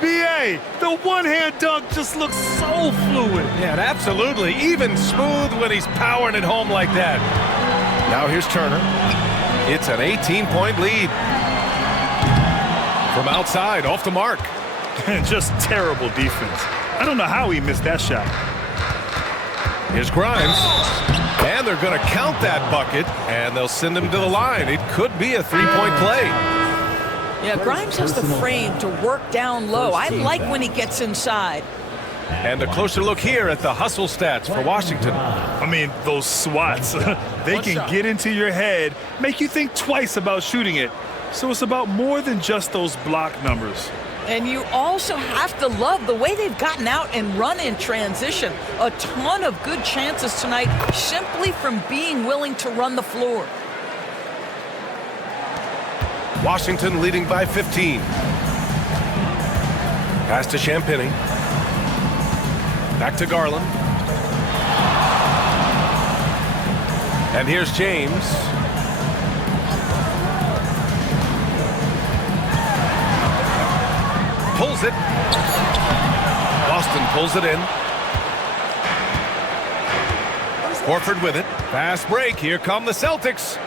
B.A., the one-hand dunk just looks so fluid. Yeah, absolutely. Even smooth when he's powering it home like that. Now here's Turner. It's an 18-point lead. From outside, off the mark. Just terrible defense. I don't know how he missed that shot. Here's Grimes. And they're going to count that bucket, and they'll send him to the line. It could be a three-point play. Yeah, Grimes has the frame to work down low. I like when he gets inside. And a closer look here at the hustle stats for Washington. I mean, those swats, they can get into your head, make you think twice about shooting it. So it's about more than just those block numbers. And you also have to love the way they've gotten out and run in transition. A ton of good chances tonight simply from being willing to run the floor. Washington leading by 15. Pass to Champagny. Back to Garland. And here's James. Pulls it. Boston pulls it in. Horford with it. Fast break. Here come the Celtics.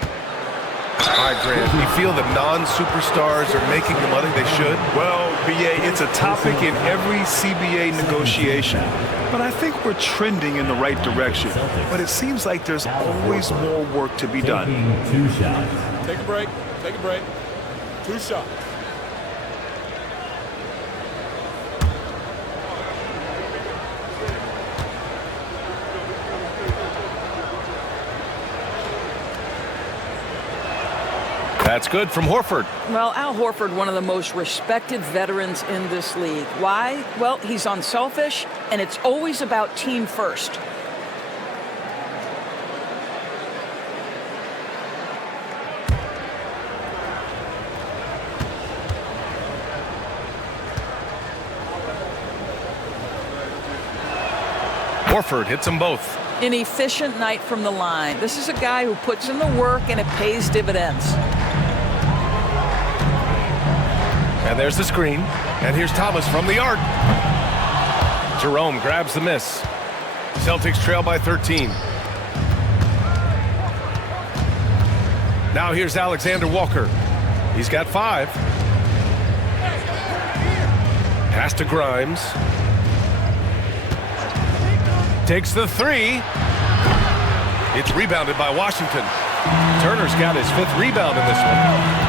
All right, Grant, you feel the non-superstars are making the money they should? Well, B.A., it's a topic in every CBA negotiation. But I think we're trending in the right direction. But it seems like there's always more work to be done. 2 shots. Take a break. Take a break. 2 shots. That's good from Horford. Well, Al Horford, one of the most respected veterans in this league. Why? Well, he's unselfish, and it's always about team first. Horford hits them both. An efficient night from the line. This is a guy who puts in the work, and it pays dividends. And there's the screen. And here's Thomas from the arc. Jerome grabs the miss. Celtics trail by 13. Now here's Alexander Walker. He's got 5. Pass to Grimes. Takes the 3. It's rebounded by Washington. Turner's got his 5th rebound in this one.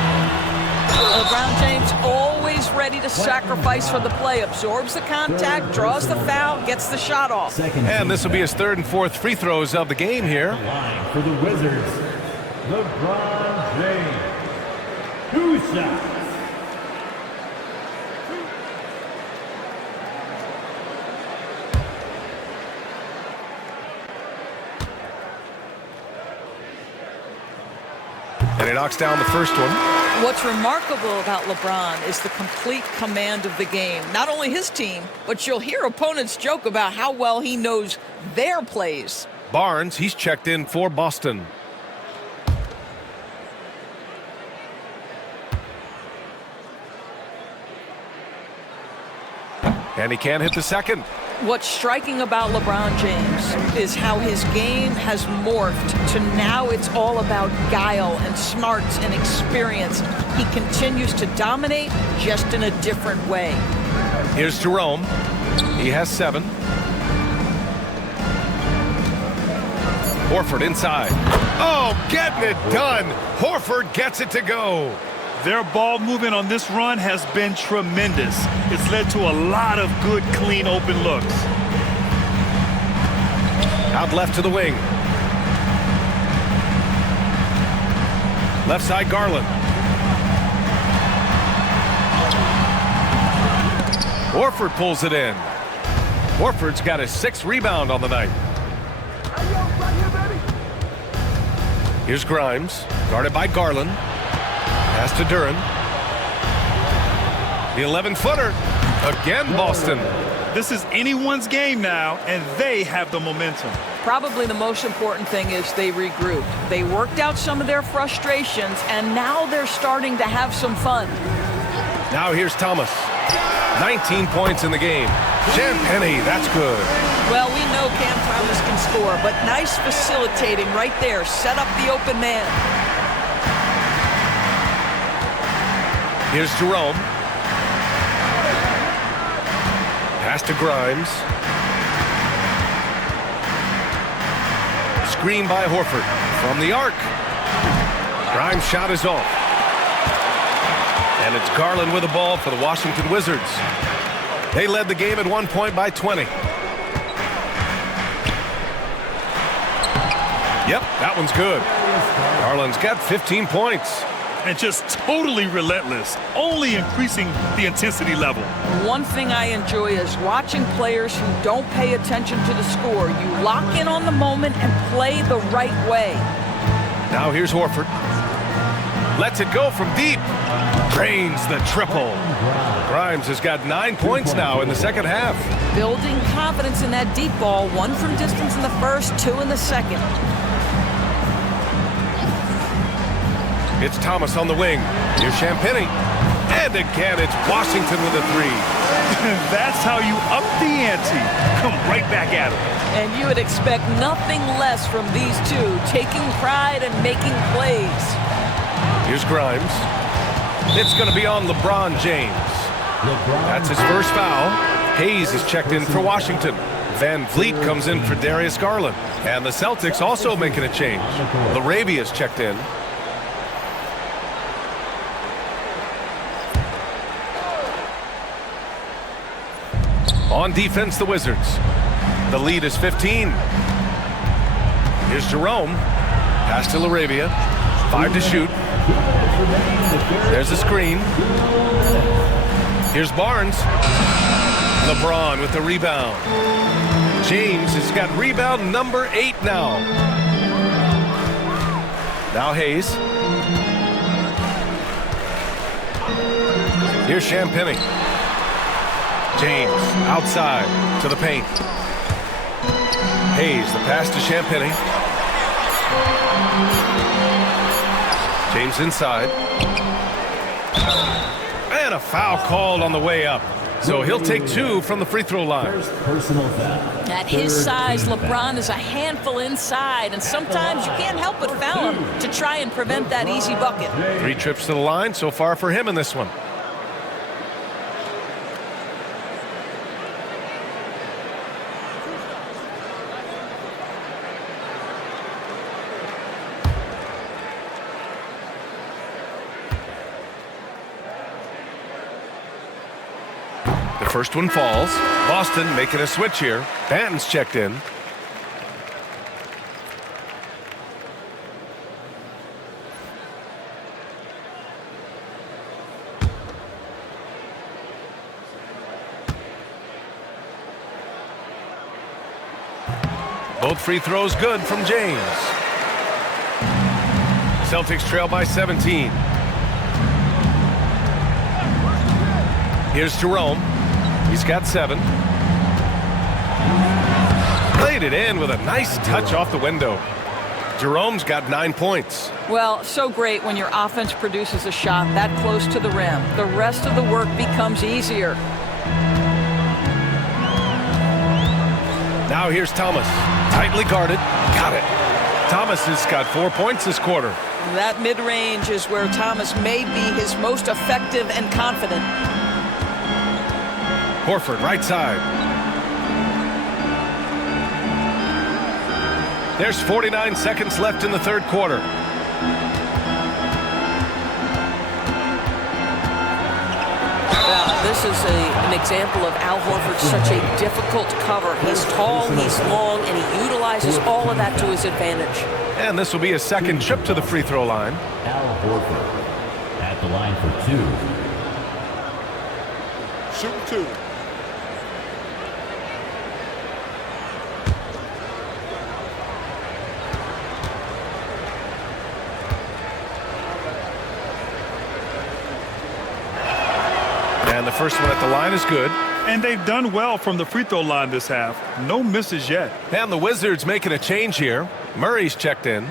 LeBron James always ready to sacrifice for the play. Absorbs the contact, draws the foul, gets the shot off. And this will be his 3rd and 4th free throws of the game here. Line for the Wizards, LeBron James. 2 shots. knocks down the first one. What's remarkable about LeBron is the complete command of the game. Not only his team, but you'll hear opponents joke about how well he knows their plays. Barnes, he's checked in for Boston. And he can't hit the second. What's striking about LeBron James is how his game has morphed to now it's all about guile and smarts and experience. He continues to dominate just in a different way. Here's Jerome. He has 7. Horford inside. Oh, getting it done. Horford gets it to go. Their ball movement on this run has been tremendous. It's led to a lot of good, clean, open looks. Out left to the wing. Left side, Garland. Horford pulls it in. Horford's got his 6th rebound on the night. Here's Grimes, guarded by Garland. Pass to Duran. The 11-footer. Again, Boston. This is anyone's game now, and they have the momentum. Probably the most important thing is they regrouped. They worked out some of their frustrations, and now they're starting to have some fun. Now here's Thomas. 19 points in the game. Champagny, that's good. Well, we know Cam Thomas can score, but nice facilitating right there. Set up the open man. Here's Jerome. Pass to Grimes. Screen by Horford. From the arc. Grimes' shot is off. And it's Garland with the ball for the Washington Wizards. They led the game at 1 point by 20. Yep, that one's good. Garland's got 15 points. And just totally relentless, only increasing the intensity level. One thing I enjoy is watching players who don't pay attention to the score. You lock in on the moment and play the right way. Now here's Horford. Lets it go from deep. Drains the triple. Grimes has got 9 points now in the second half. Building confidence in that deep ball. 1 from distance in the first, 2 in the second. It's Thomas on the wing. Here's Champagny. And again, it's Washington with a 3. That's how you up the ante. Come right back at him. And you would expect nothing less from these two, taking pride and making plays. Here's Grimes. It's going to be on LeBron James. That's his first foul. Hayes is checked in for Washington. Van Vliet comes in for Darius Garland. And the Celtics also making a change. Larabia's checked in. On defense, the Wizards. The lead is 15. Here's Jerome. Pass to Larabia. 5 to shoot. There's a screen. Here's Barnes. LeBron with the rebound. James has got rebound number 8 now. Now Hayes. Here's Champagny. James outside to the paint. Hayes, the pass to Champagny. James inside. And a foul called on the way up. So he'll take 2 from the free throw line. At his size, LeBron is a handful inside, and sometimes you can't help but foul him to try and prevent that easy bucket. 3 trips to the line so far for him in this one. The first one falls. Boston making a switch here. Banton's checked in. Both free throws good from James. Celtics trail by 17. Here's Jerome. He's got 7. Played it in with a nice touch off the window. Jerome's got 9 points. Well, so great when your offense produces a shot that close to the rim. The rest of the work becomes easier. Now here's Thomas. Tightly guarded. Got it. Thomas has got 4 points this quarter. That mid-range is where Thomas may be his most effective and confident. Horford, right side. There's 49 seconds left in the third quarter. This is an example of Al Horford, such a difficult cover. He's tall, he's long, and he utilizes all of that to his advantage. And this will be a second trip to the free throw line. Al Horford at the line for 2. Shoot 2. And the first one at the line is good. And they've done well from the free throw line this half. No misses yet. And the Wizards making a change here. Murray's checked in.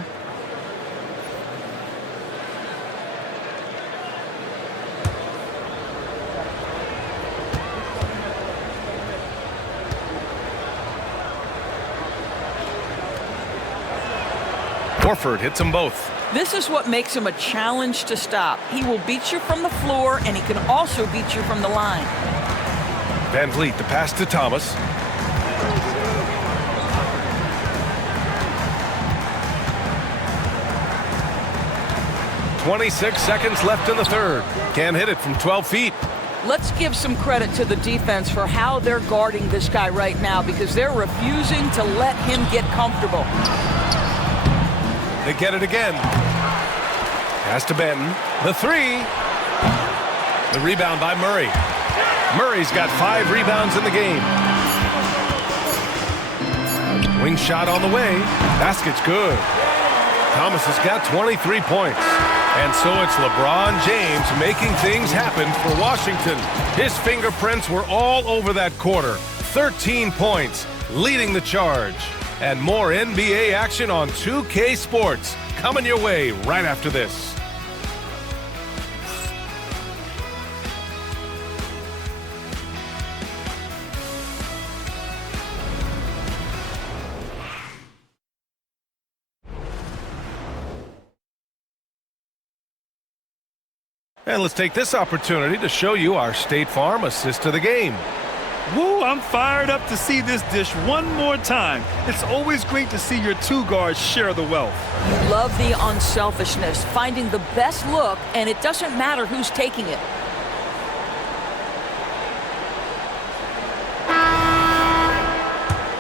Horford hits them both. This is what makes him a challenge to stop. He will beat you from the floor, and he can also beat you from the line. Van Vliet, the pass to Thomas. "26 seconds left in the third. Can't hit it from 12 feet. Let's give some credit to the defense for how they're guarding this guy right now, because they're refusing to let him get comfortable. They get it again. Pass to Benton. The 3. The rebound by Murray. Murray's got 5 rebounds in the game. Wing shot on the way. Basket's good. Thomas has got 23 points. And so it's LeBron James making things happen for Washington. His fingerprints were all over that quarter. 13 points, leading the charge. And more NBA action on 2K Sports coming your way right after this. And let's take this opportunity to show you our State Farm assist to the game. Woo, I'm fired up to see this dish one more time. It's always great to see your 2 guards share the wealth. Love the unselfishness, finding the best look, and it doesn't matter who's taking it.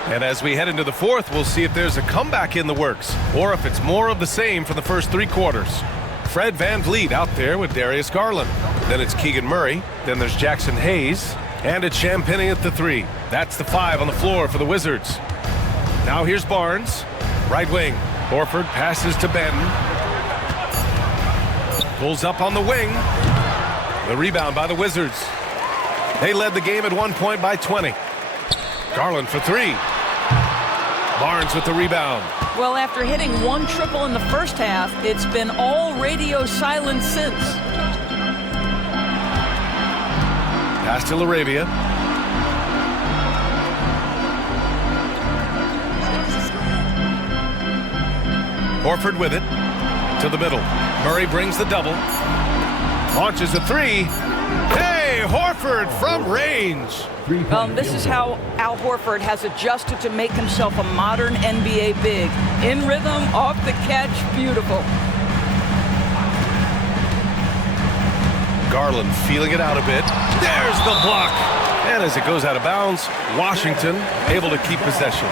And as we head into the fourth, we'll see if there's a comeback in the works, or if it's more of the same for the first 3 quarters. Fred Van Vliet out there with Darius Garland. Then it's Keegan Murray. Then there's Jackson Hayes. And it's Champagnie at the 3. That's the 5 on the floor for the Wizards. Now here's Barnes. Right wing. Horford passes to Benton. Pulls up on the wing. The rebound by the Wizards. They led the game at one point by 20. Garland for 3. Barnes with the rebound. Well, after hitting 1 triple in the first half, it's been all radio silence since. Pass to LaRavia. Horford with it. To the middle. Murray brings the double. Launches a 3. Hey, Horford from range. This is how Al Horford has adjusted to make himself a modern NBA big. In rhythm, off the catch, beautiful. Garland feeling it out a bit. There's the block. And as it goes out of bounds, Washington able to keep possession.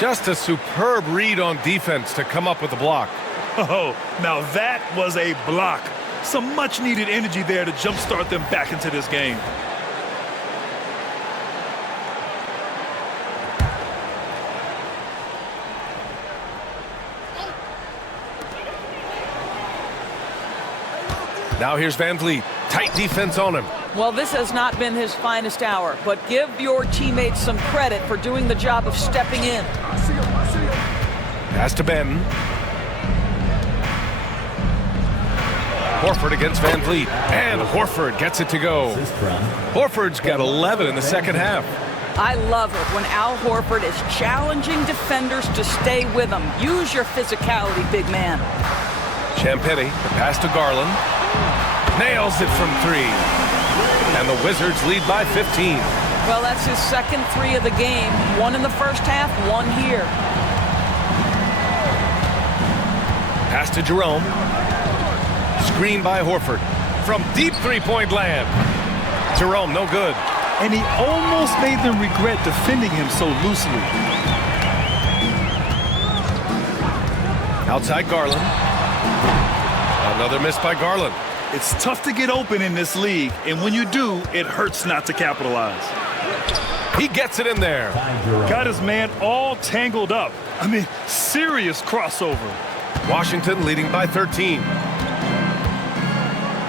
Just a superb read on defense to come up with the block. Oh, now that was a block. Some much-needed energy there to jumpstart them back into this game. Now here's Van Vliet. Tight defense on him. Well, this has not been his finest hour, but give your teammates some credit for doing the job of stepping in. Pass to Benton. Horford against Van Vliet. And Horford gets it to go. Horford's got 11 in the second half. I love it when Al Horford is challenging defenders to stay with him. Use your physicality, big man. Champagnie, the pass to Garland. Nails it from 3. And the Wizards lead by 15. Well, that's his second 3 of the game. 1 in the first half, 1 here. Pass to Jerome. Screen by Horford. From deep three-point land. Jerome, no good. And he almost made them regret defending him so loosely. Outside Garland. Another miss by Garland. It's tough to get open in this league, and when you do, it hurts not to capitalize. He gets it in there. Got his man all tangled up. I mean, serious crossover. Washington leading by 13.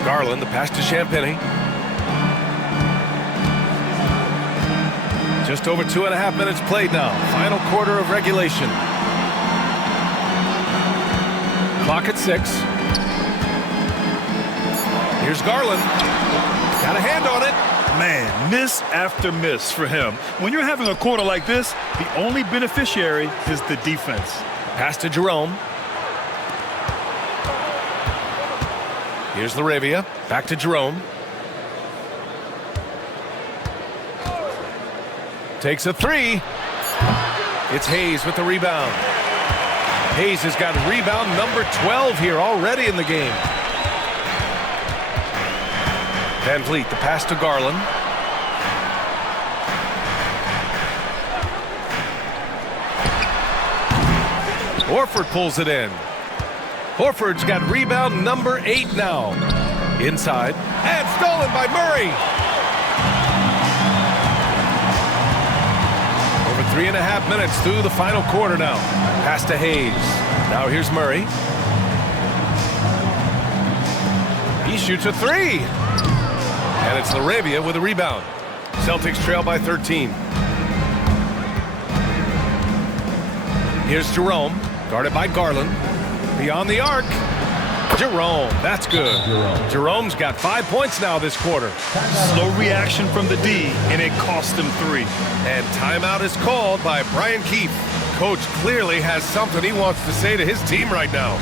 Garland, the pass to Champagnie. Just over 2.5 minutes played now. Final quarter of regulation. Clock at 6. Here's Garland. Got a hand on it. Man, miss after miss for him. When you're having a quarter like this, the only beneficiary is the defense. Pass to Jerome. Here's Laravia. Back to Jerome. Takes a 3. It's Hayes with the rebound. Hayes has got rebound number 12 here already in the game. Van Vliet, the pass to Garland. Horford pulls it in. Horford's got rebound number 8 now. Inside. And stolen by Murray. Over 3.5 minutes through the final quarter now. Pass to Hayes. Now here's Murray. He shoots a 3. And it's Laravia with a rebound. Celtics trail by 13. Here's Jerome. Guarded by Garland. Beyond the arc. Jerome. That's good. Jerome's got 5 points now this quarter. Slow reaction from the D, and it cost him 3. And timeout is called by Brian Keefe. Coach clearly has something he wants to say to his team right now.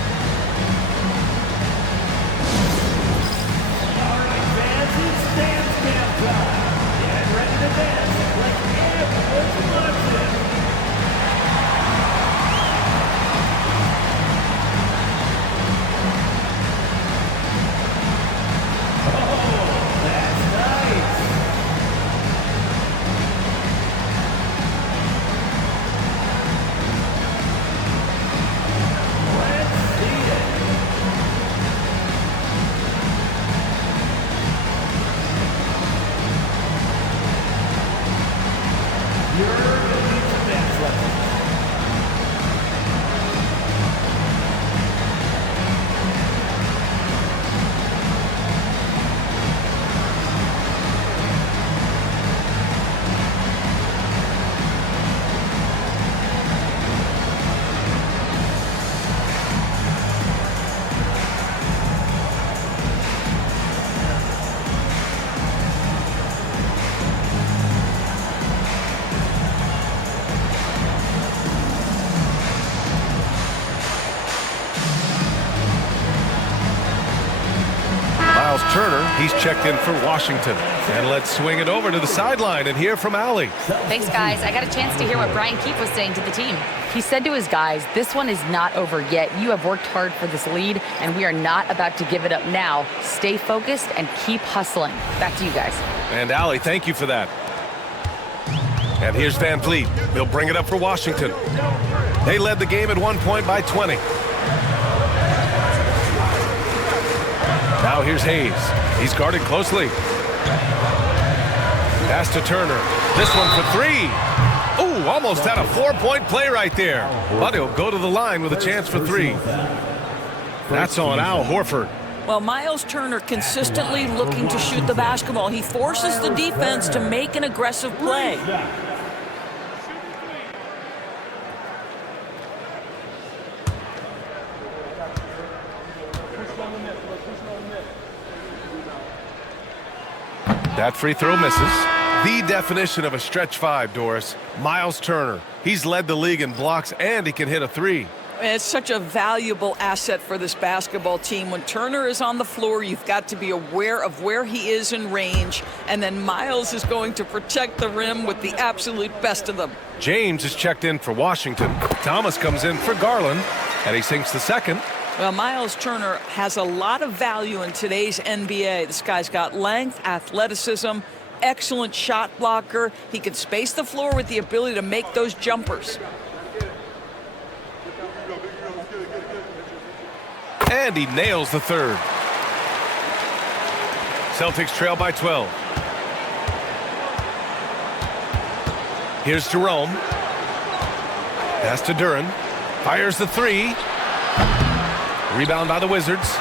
Turner, he's checked in for Washington. And let's swing it over to the sideline and hear from Allie. Thanks, guys. I got a chance to hear what Brian Keefe was saying to the team. He said to his guys, this one is not over yet. You have worked hard for this lead, and we are not about to give it up now. Stay focused and keep hustling. Back to you guys. And Allie, thank you for that. And here's Van Vliet. He'll bring it up for Washington. They led the game at 1 point by 20. Now here's Hayes. He's guarded closely. Pass to Turner. This one for 3. Ooh, almost had a 4-point play right there. But he'll go to the line with a chance for 3. That's on Al Horford. Well, Miles Turner consistently looking to shoot the basketball. He forces the defense to make an aggressive play. That free throw misses. The definition of a stretch five, Doris. Miles Turner. He's led the league in blocks, and he can hit a three. It's such a valuable asset for this basketball team. When Turner is on the floor, you've got to be aware of where he is in range, and then Miles is going to protect the rim with the absolute best of them. James is checked in for Washington. Thomas comes in for Garland, and he sinks the second. Well, Miles Turner has a lot of value in today's NBA. This guy's got length, athleticism, excellent shot blocker. He can space the floor with the ability to make those jumpers. And he nails the third. Celtics trail by 12. Here's Jerome. Pass to Duran. Fires the three. Rebound by the Wizards.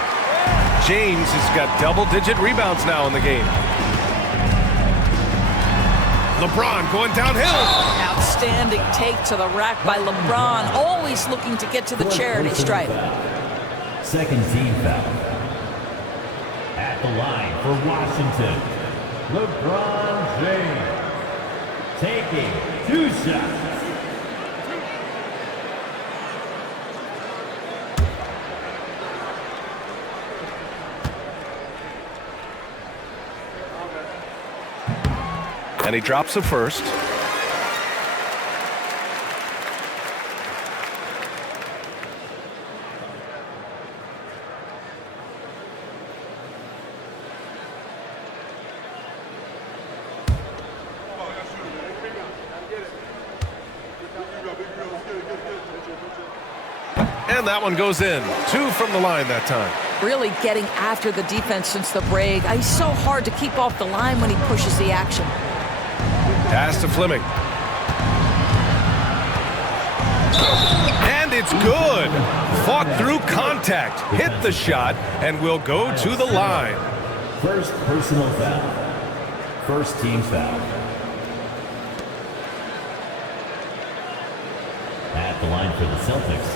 James has got double-digit rebounds now in the game. LeBron going downhill. Outstanding take to the rack by LeBron. Always looking to get to the charity stripe. Second team foul. At the line for Washington, LeBron James taking 2 shots. And he drops the first. And that one goes in. 2 from the line that time. Really getting after the defense since the break. He's so hard to keep off the line when he pushes the action. Pass to Fleming. And it's good. Fought through contact, hit the shot, and will go to the line. First personal foul. First team foul. At the line for the Celtics,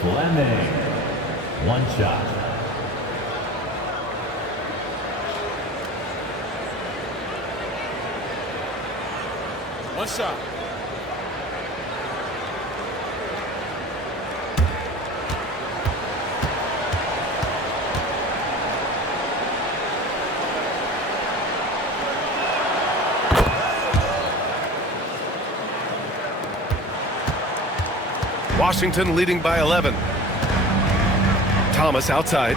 Fleming. 1 shot. One shot. Washington leading by 11. Thomas outside.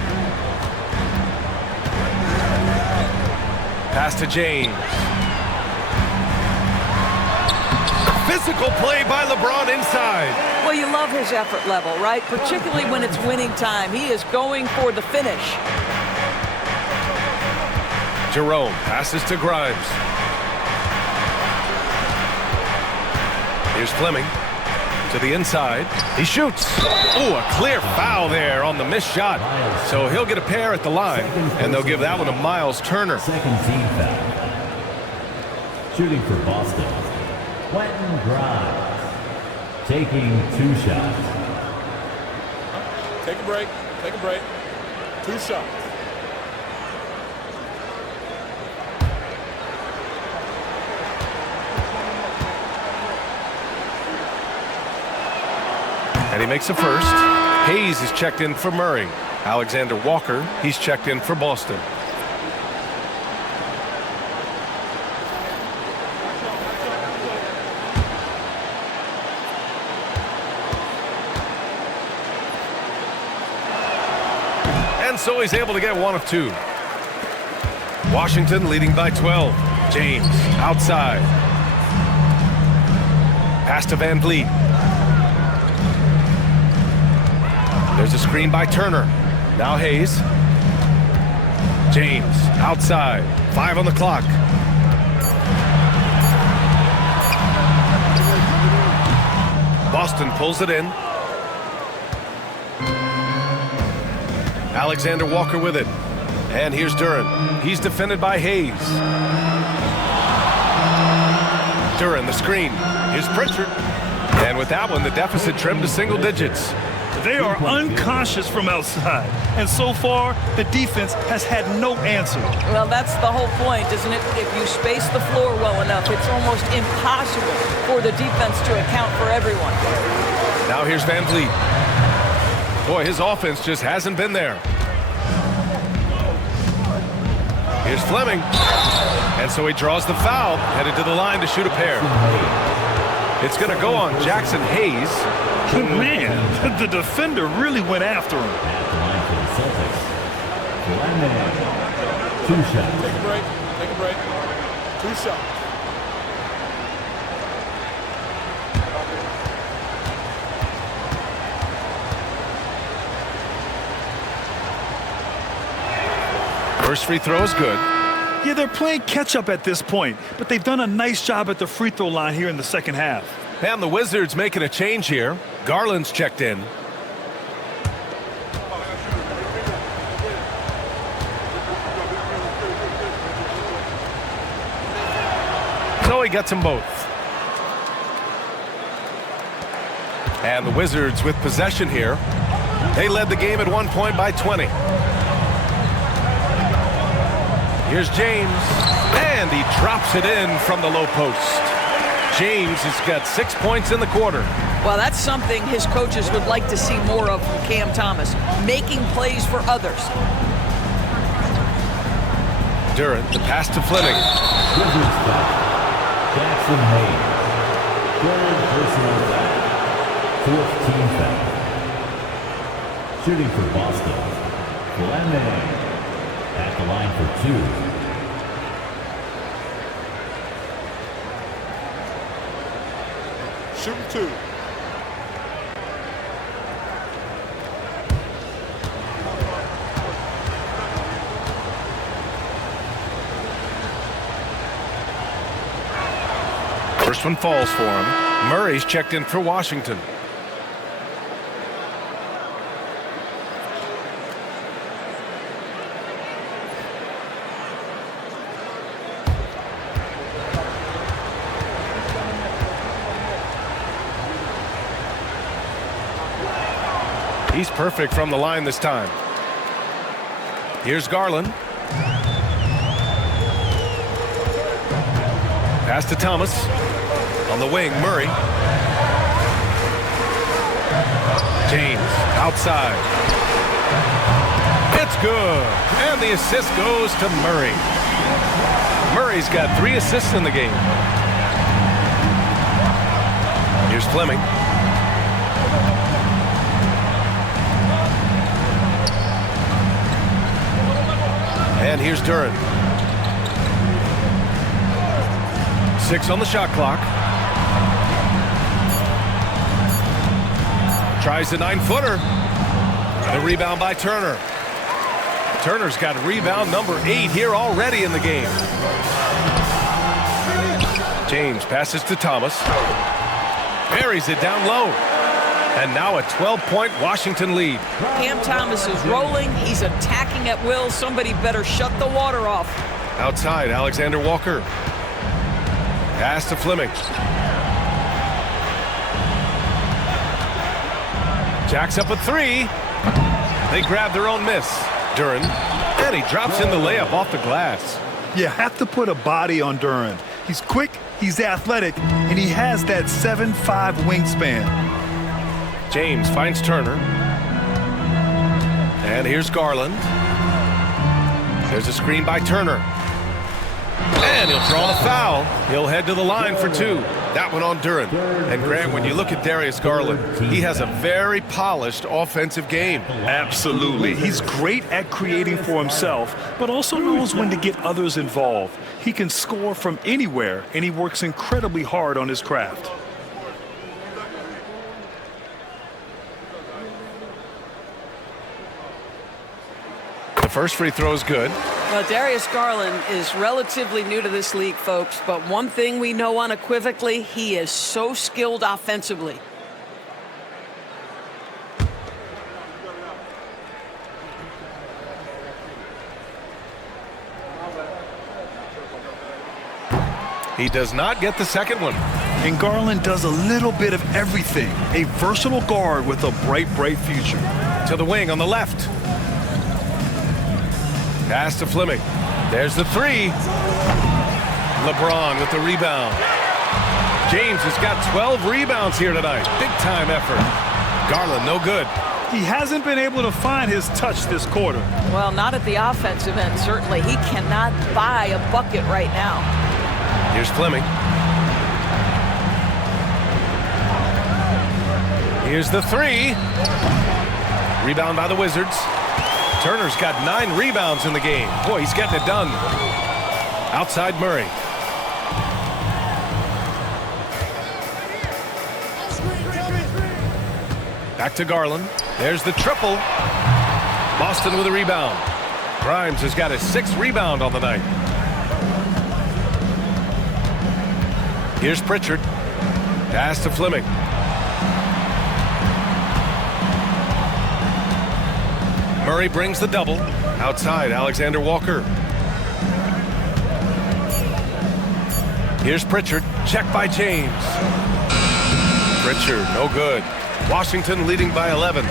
Pass to James. Physical play by LeBron inside. Well, you love his effort level, right? Particularly when it's winning time. He is going for the finish. Jerome passes to Grimes. Here's Fleming to the inside. He shoots. Oh, a clear foul there on the missed shot. So he'll get a pair at the line, and they'll give that one to Miles Turner. Second team foul. Shooting for Boston, Quentin Grimes, taking 2 shots. Take a break. Take a break. 2 shots. And he makes the first. Hayes is checked in for Murray. Alexander Walker, he's checked in for Boston. And so he's able to get 1 of 2. Washington leading by 12. James outside. Pass to Van Vliet. There's a screen by Turner. Now Hayes. James outside. 5 on the clock. Boston pulls it in. Alexander Walker with it. And here's Duren. He's defended by Hayes. Duren, the screen. Here's Pritchard. And with that one, the deficit trimmed to single digits. They are unconscious from outside. And so far, the defense has had no answer. Well, that's the whole point, isn't it? If you space the floor well enough, it's almost impossible for the defense to account for everyone. Now here's Van Vliet. Boy, his offense just hasn't been there. Here's Fleming. And so he draws the foul, headed to the line to shoot a pair. It's going to go on Jackson Hayes. Man, the defender really went after him. At the line for the Celtics, Fleming. 2 shots. Take a break. Take a break. 2 shots. First free throw is good. Yeah, they're playing catch-up at this point, but they've done a nice job at the free throw line here in the second half. And the Wizards making a change here. Garland's checked in. So he gets them both. And the Wizards with possession here. They led the game at 1 point by 20. Here's James, and he drops it in from the low post. James has got 6 points in the quarter. Well, that's something his coaches would like to see more of from Cam Thomas, making plays for others. Duren, the pass to Fleming. Wizards foul. Jackson Hayes. Third personal foul. 4th team foul. Shooting for Boston, Fleming. At the line for 2. Shooting 2. First one falls for him. Murray's checked in for Washington. He's perfect from the line this time. Here's Garland. Pass to Thomas. On the wing, Murray. James, outside. It's good. And the assist goes to Murray. Murray's got 3 assists in the game. Here's Fleming. And here's Duren. 6 on the shot clock. Tries the 9-footer. The rebound by Turner. Turner's got rebound number 8 here already in the game. James passes to Thomas. Buries it down low. And now a 12-point Washington lead. Cam Thomas is rolling. He's attacking at will. Somebody better shut the water off. Outside, Alexander Walker. Pass to Fleming. Jacks up a 3. They grab their own miss. Duren. And he drops in the layup off the glass. You have to put a body on Duren. He's quick, he's athletic, and he has that 7'5" wingspan. James finds Turner. And here's Garland. There's a screen by Turner. And he'll draw the foul. He'll head to the line for 2. That one on Duren. And Grant, when you look at Darius Garland, he has a very polished offensive game. Absolutely. He's great at creating for himself, but also knows when to get others involved. He can score from anywhere, and he works incredibly hard on his craft. The first free throw is good. Well, Darius Garland is relatively new to this league, folks, but one thing we know unequivocally, he is so skilled offensively. He does not get the second one. And Garland does a little bit of everything. A versatile guard with a bright, bright future. To the wing on the left. Pass to Fleming. There's the three. LeBron with the rebound. James has got 12 rebounds here tonight. Big time effort. Garland, no good. He hasn't been able to find his touch this quarter. Well, not at the offensive end, certainly. He cannot buy a bucket right now. Here's Fleming. Here's the three. Rebound by the Wizards. Turner's got 9 rebounds in the game. Boy, he's getting it done. Outside Murray. Back to Garland. There's the triple. Boston with a rebound. Grimes has got his 6th rebound on the night. Here's Pritchard. Pass to Fleming. Murray brings the double. Outside, Alexander Walker. Here's Pritchard. Check by James. Pritchard, no good. Washington leading by 11.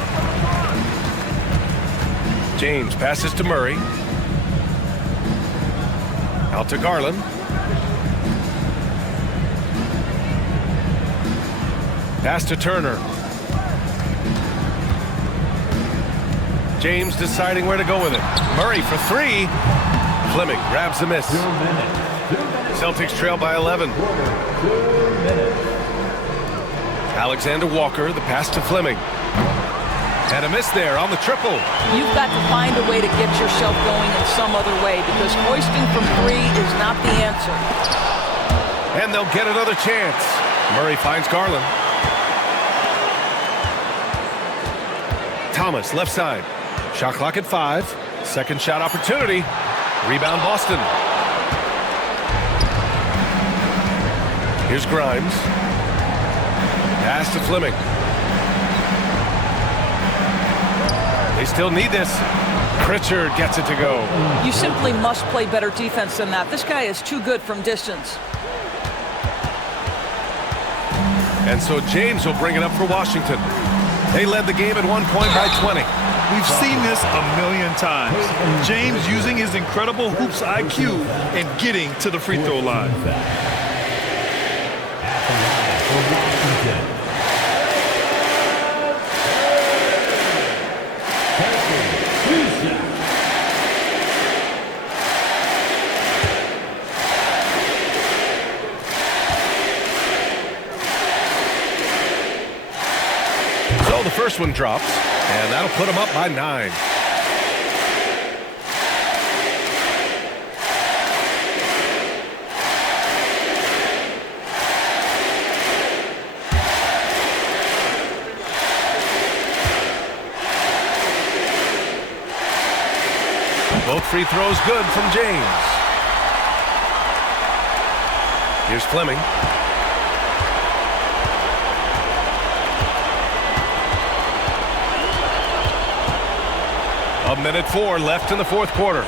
James passes to Murray. Out to Garland. Pass to Turner. James deciding where to go with it. Murray for 3. Fleming grabs the miss. 2 minutes. Celtics trail by 11. 2 minutes. Alexander Walker, the pass to Fleming. And a miss there on the triple. You've got to find a way to get yourself going in some other way, because hoisting from 3 is not the answer. And they'll get another chance. Murray finds Garland. Thomas, left side. Shot clock at 5. Second shot opportunity. Rebound Boston. Here's Grimes. Pass to Fleming. They still need this. Pritchard gets it to go. You simply must play better defense than that. This guy is too good from distance. And so James will bring it up for Washington. They led the game at one point by 20. We've seen this a million times. James using his incredible hoops IQ and getting to the free throw line. So the first one drops, and that'll put them up by 9. Both free throws good from James. Here's Fleming. A minute 4 left in the fourth quarter.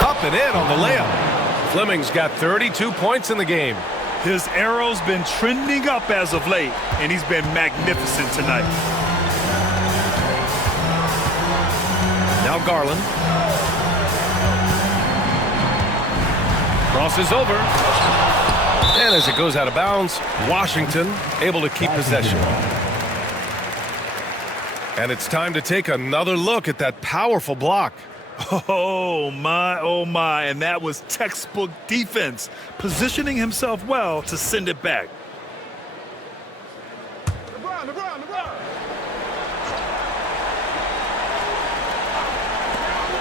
Up and in on the layup. Fleming's got 32 points in the game. His arrow's been trending up as of late, and he's been magnificent tonight. Now Garland. Crosses over. And as it goes out of bounds, Washington able to keep possession. And it's time to take another look at that powerful block. Oh my, and that was textbook defense, positioning himself well to send it back.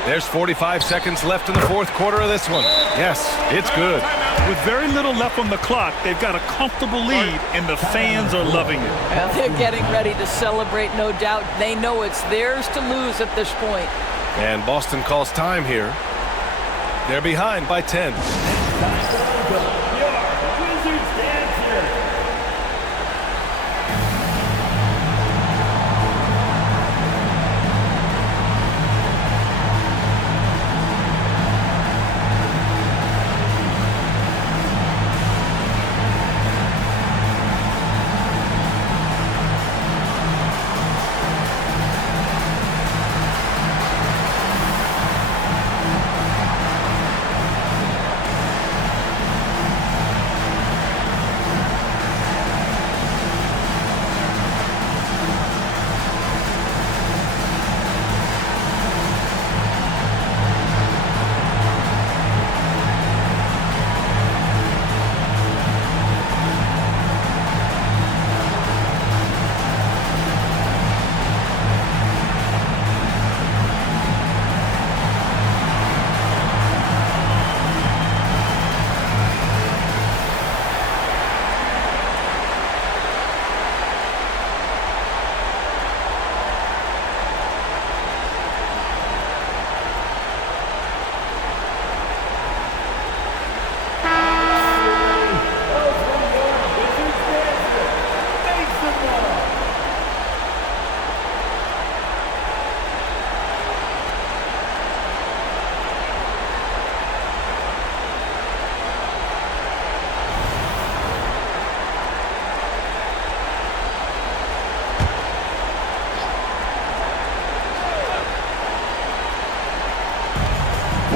There's 45 seconds left in the fourth quarter of this one. Yes, it's good. With very little left on the clock, they've got a comfortable lead, and the fans are loving it. Well, they're getting ready to celebrate, no doubt. They know it's theirs to lose at this point. And Boston calls time here. They're behind by 10.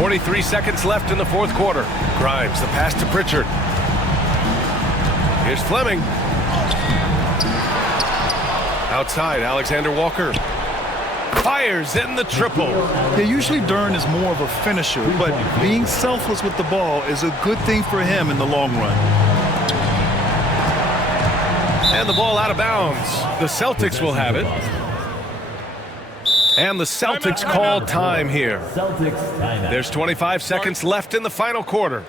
43 seconds left in the fourth quarter. Grimes, the pass to Pritchard. Here's Fleming. Outside, Alexander Walker. Fires in the triple. Yeah, usually Dern is more of a finisher, but being selfless with the ball is a good thing for him in the long run. And the ball out of bounds. The Celtics will have it. And the Celtics call time here. Celtics timeout. There's 25 seconds left in the final quarter.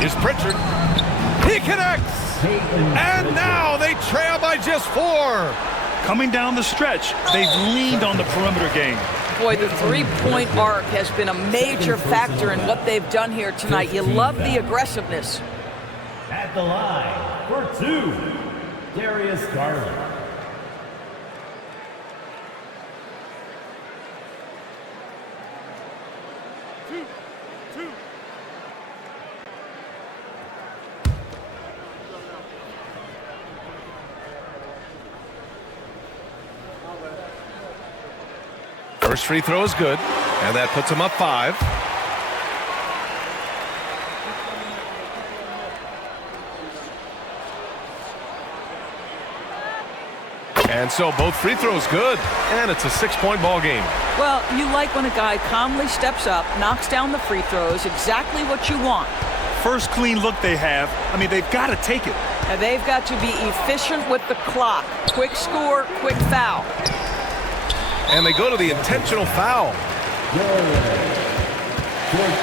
Here's Pritchard. He connects! And now they trail by just 4. Coming down the stretch, they've leaned on the perimeter game. Boy, the three-point arc has been a major factor in what they've done here tonight. You love the aggressiveness. At the line for 2, Darius Garland. First free throw is good, and that puts him up 5. And so both free throws good, and it's a 6-point ball game. Well, you like when a guy calmly steps up, knocks down the free throws, exactly what you want. First clean look they have. I mean, they've got to take it. And they've got to be efficient with the clock. Quick score, quick foul. And they go to the intentional foul. Fourth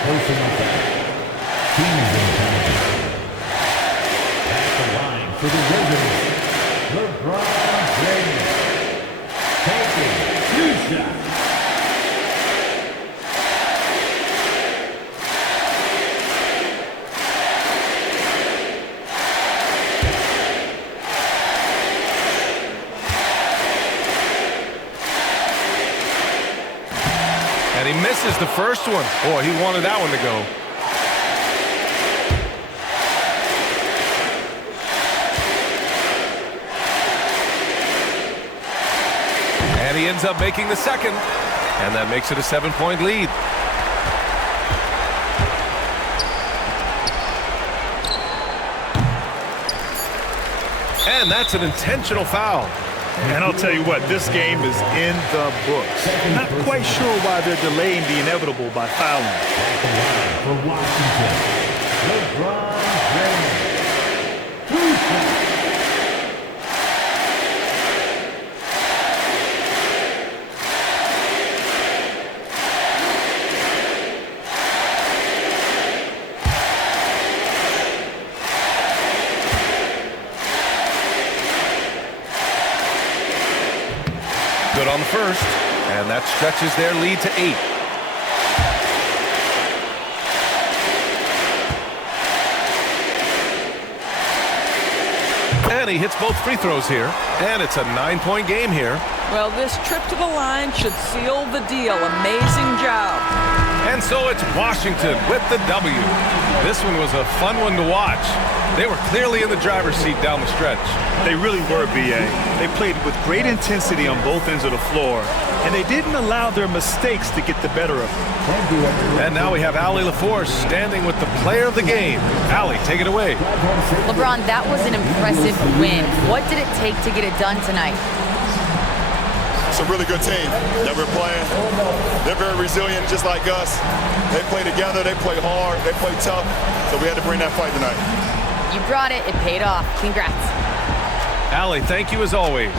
personal foul. Teams in time. At the line for the Wizards, LeBron James. Taking 2 shots. And he misses the first one. Boy, he wanted that one to go. And he ends up making the second. And that makes it a 7-point lead. And that's an intentional foul. And I'll tell you what, this game is in the books. Not quite sure why they're delaying the inevitable by fouling. For Washington, LeBron James. 2 shots. good on the first, and that stretches their lead to 8. And he hits both free throws here, and it's a 9-point game here. Well, this trip to the line should seal the deal. Amazing job. And so it's Washington with the W. This one was a fun one to watch. They were clearly in the driver's seat down the stretch. They really were, B.A. They played with great intensity on both ends of the floor, and they didn't allow their mistakes to get the better of them. And now we have Allie LaForce standing with the player of the game. Allie, take it away. LeBron, that was an impressive win. What did it take to get it done tonight? It's a really good team that we're playing. They're very resilient, just like us. They play together, they play hard, they play tough, so we had to bring that fight tonight. You brought it. It paid off. Congrats. Allie, thank you as always.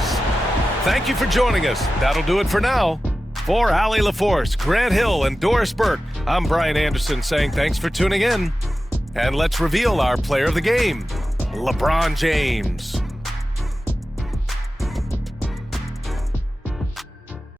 Thank you for joining us. That'll do it for now. For Allie LaForce, Grant Hill, and Doris Burke, I'm Brian Anderson saying thanks for tuning in. And let's reveal our player of the game, LeBron James.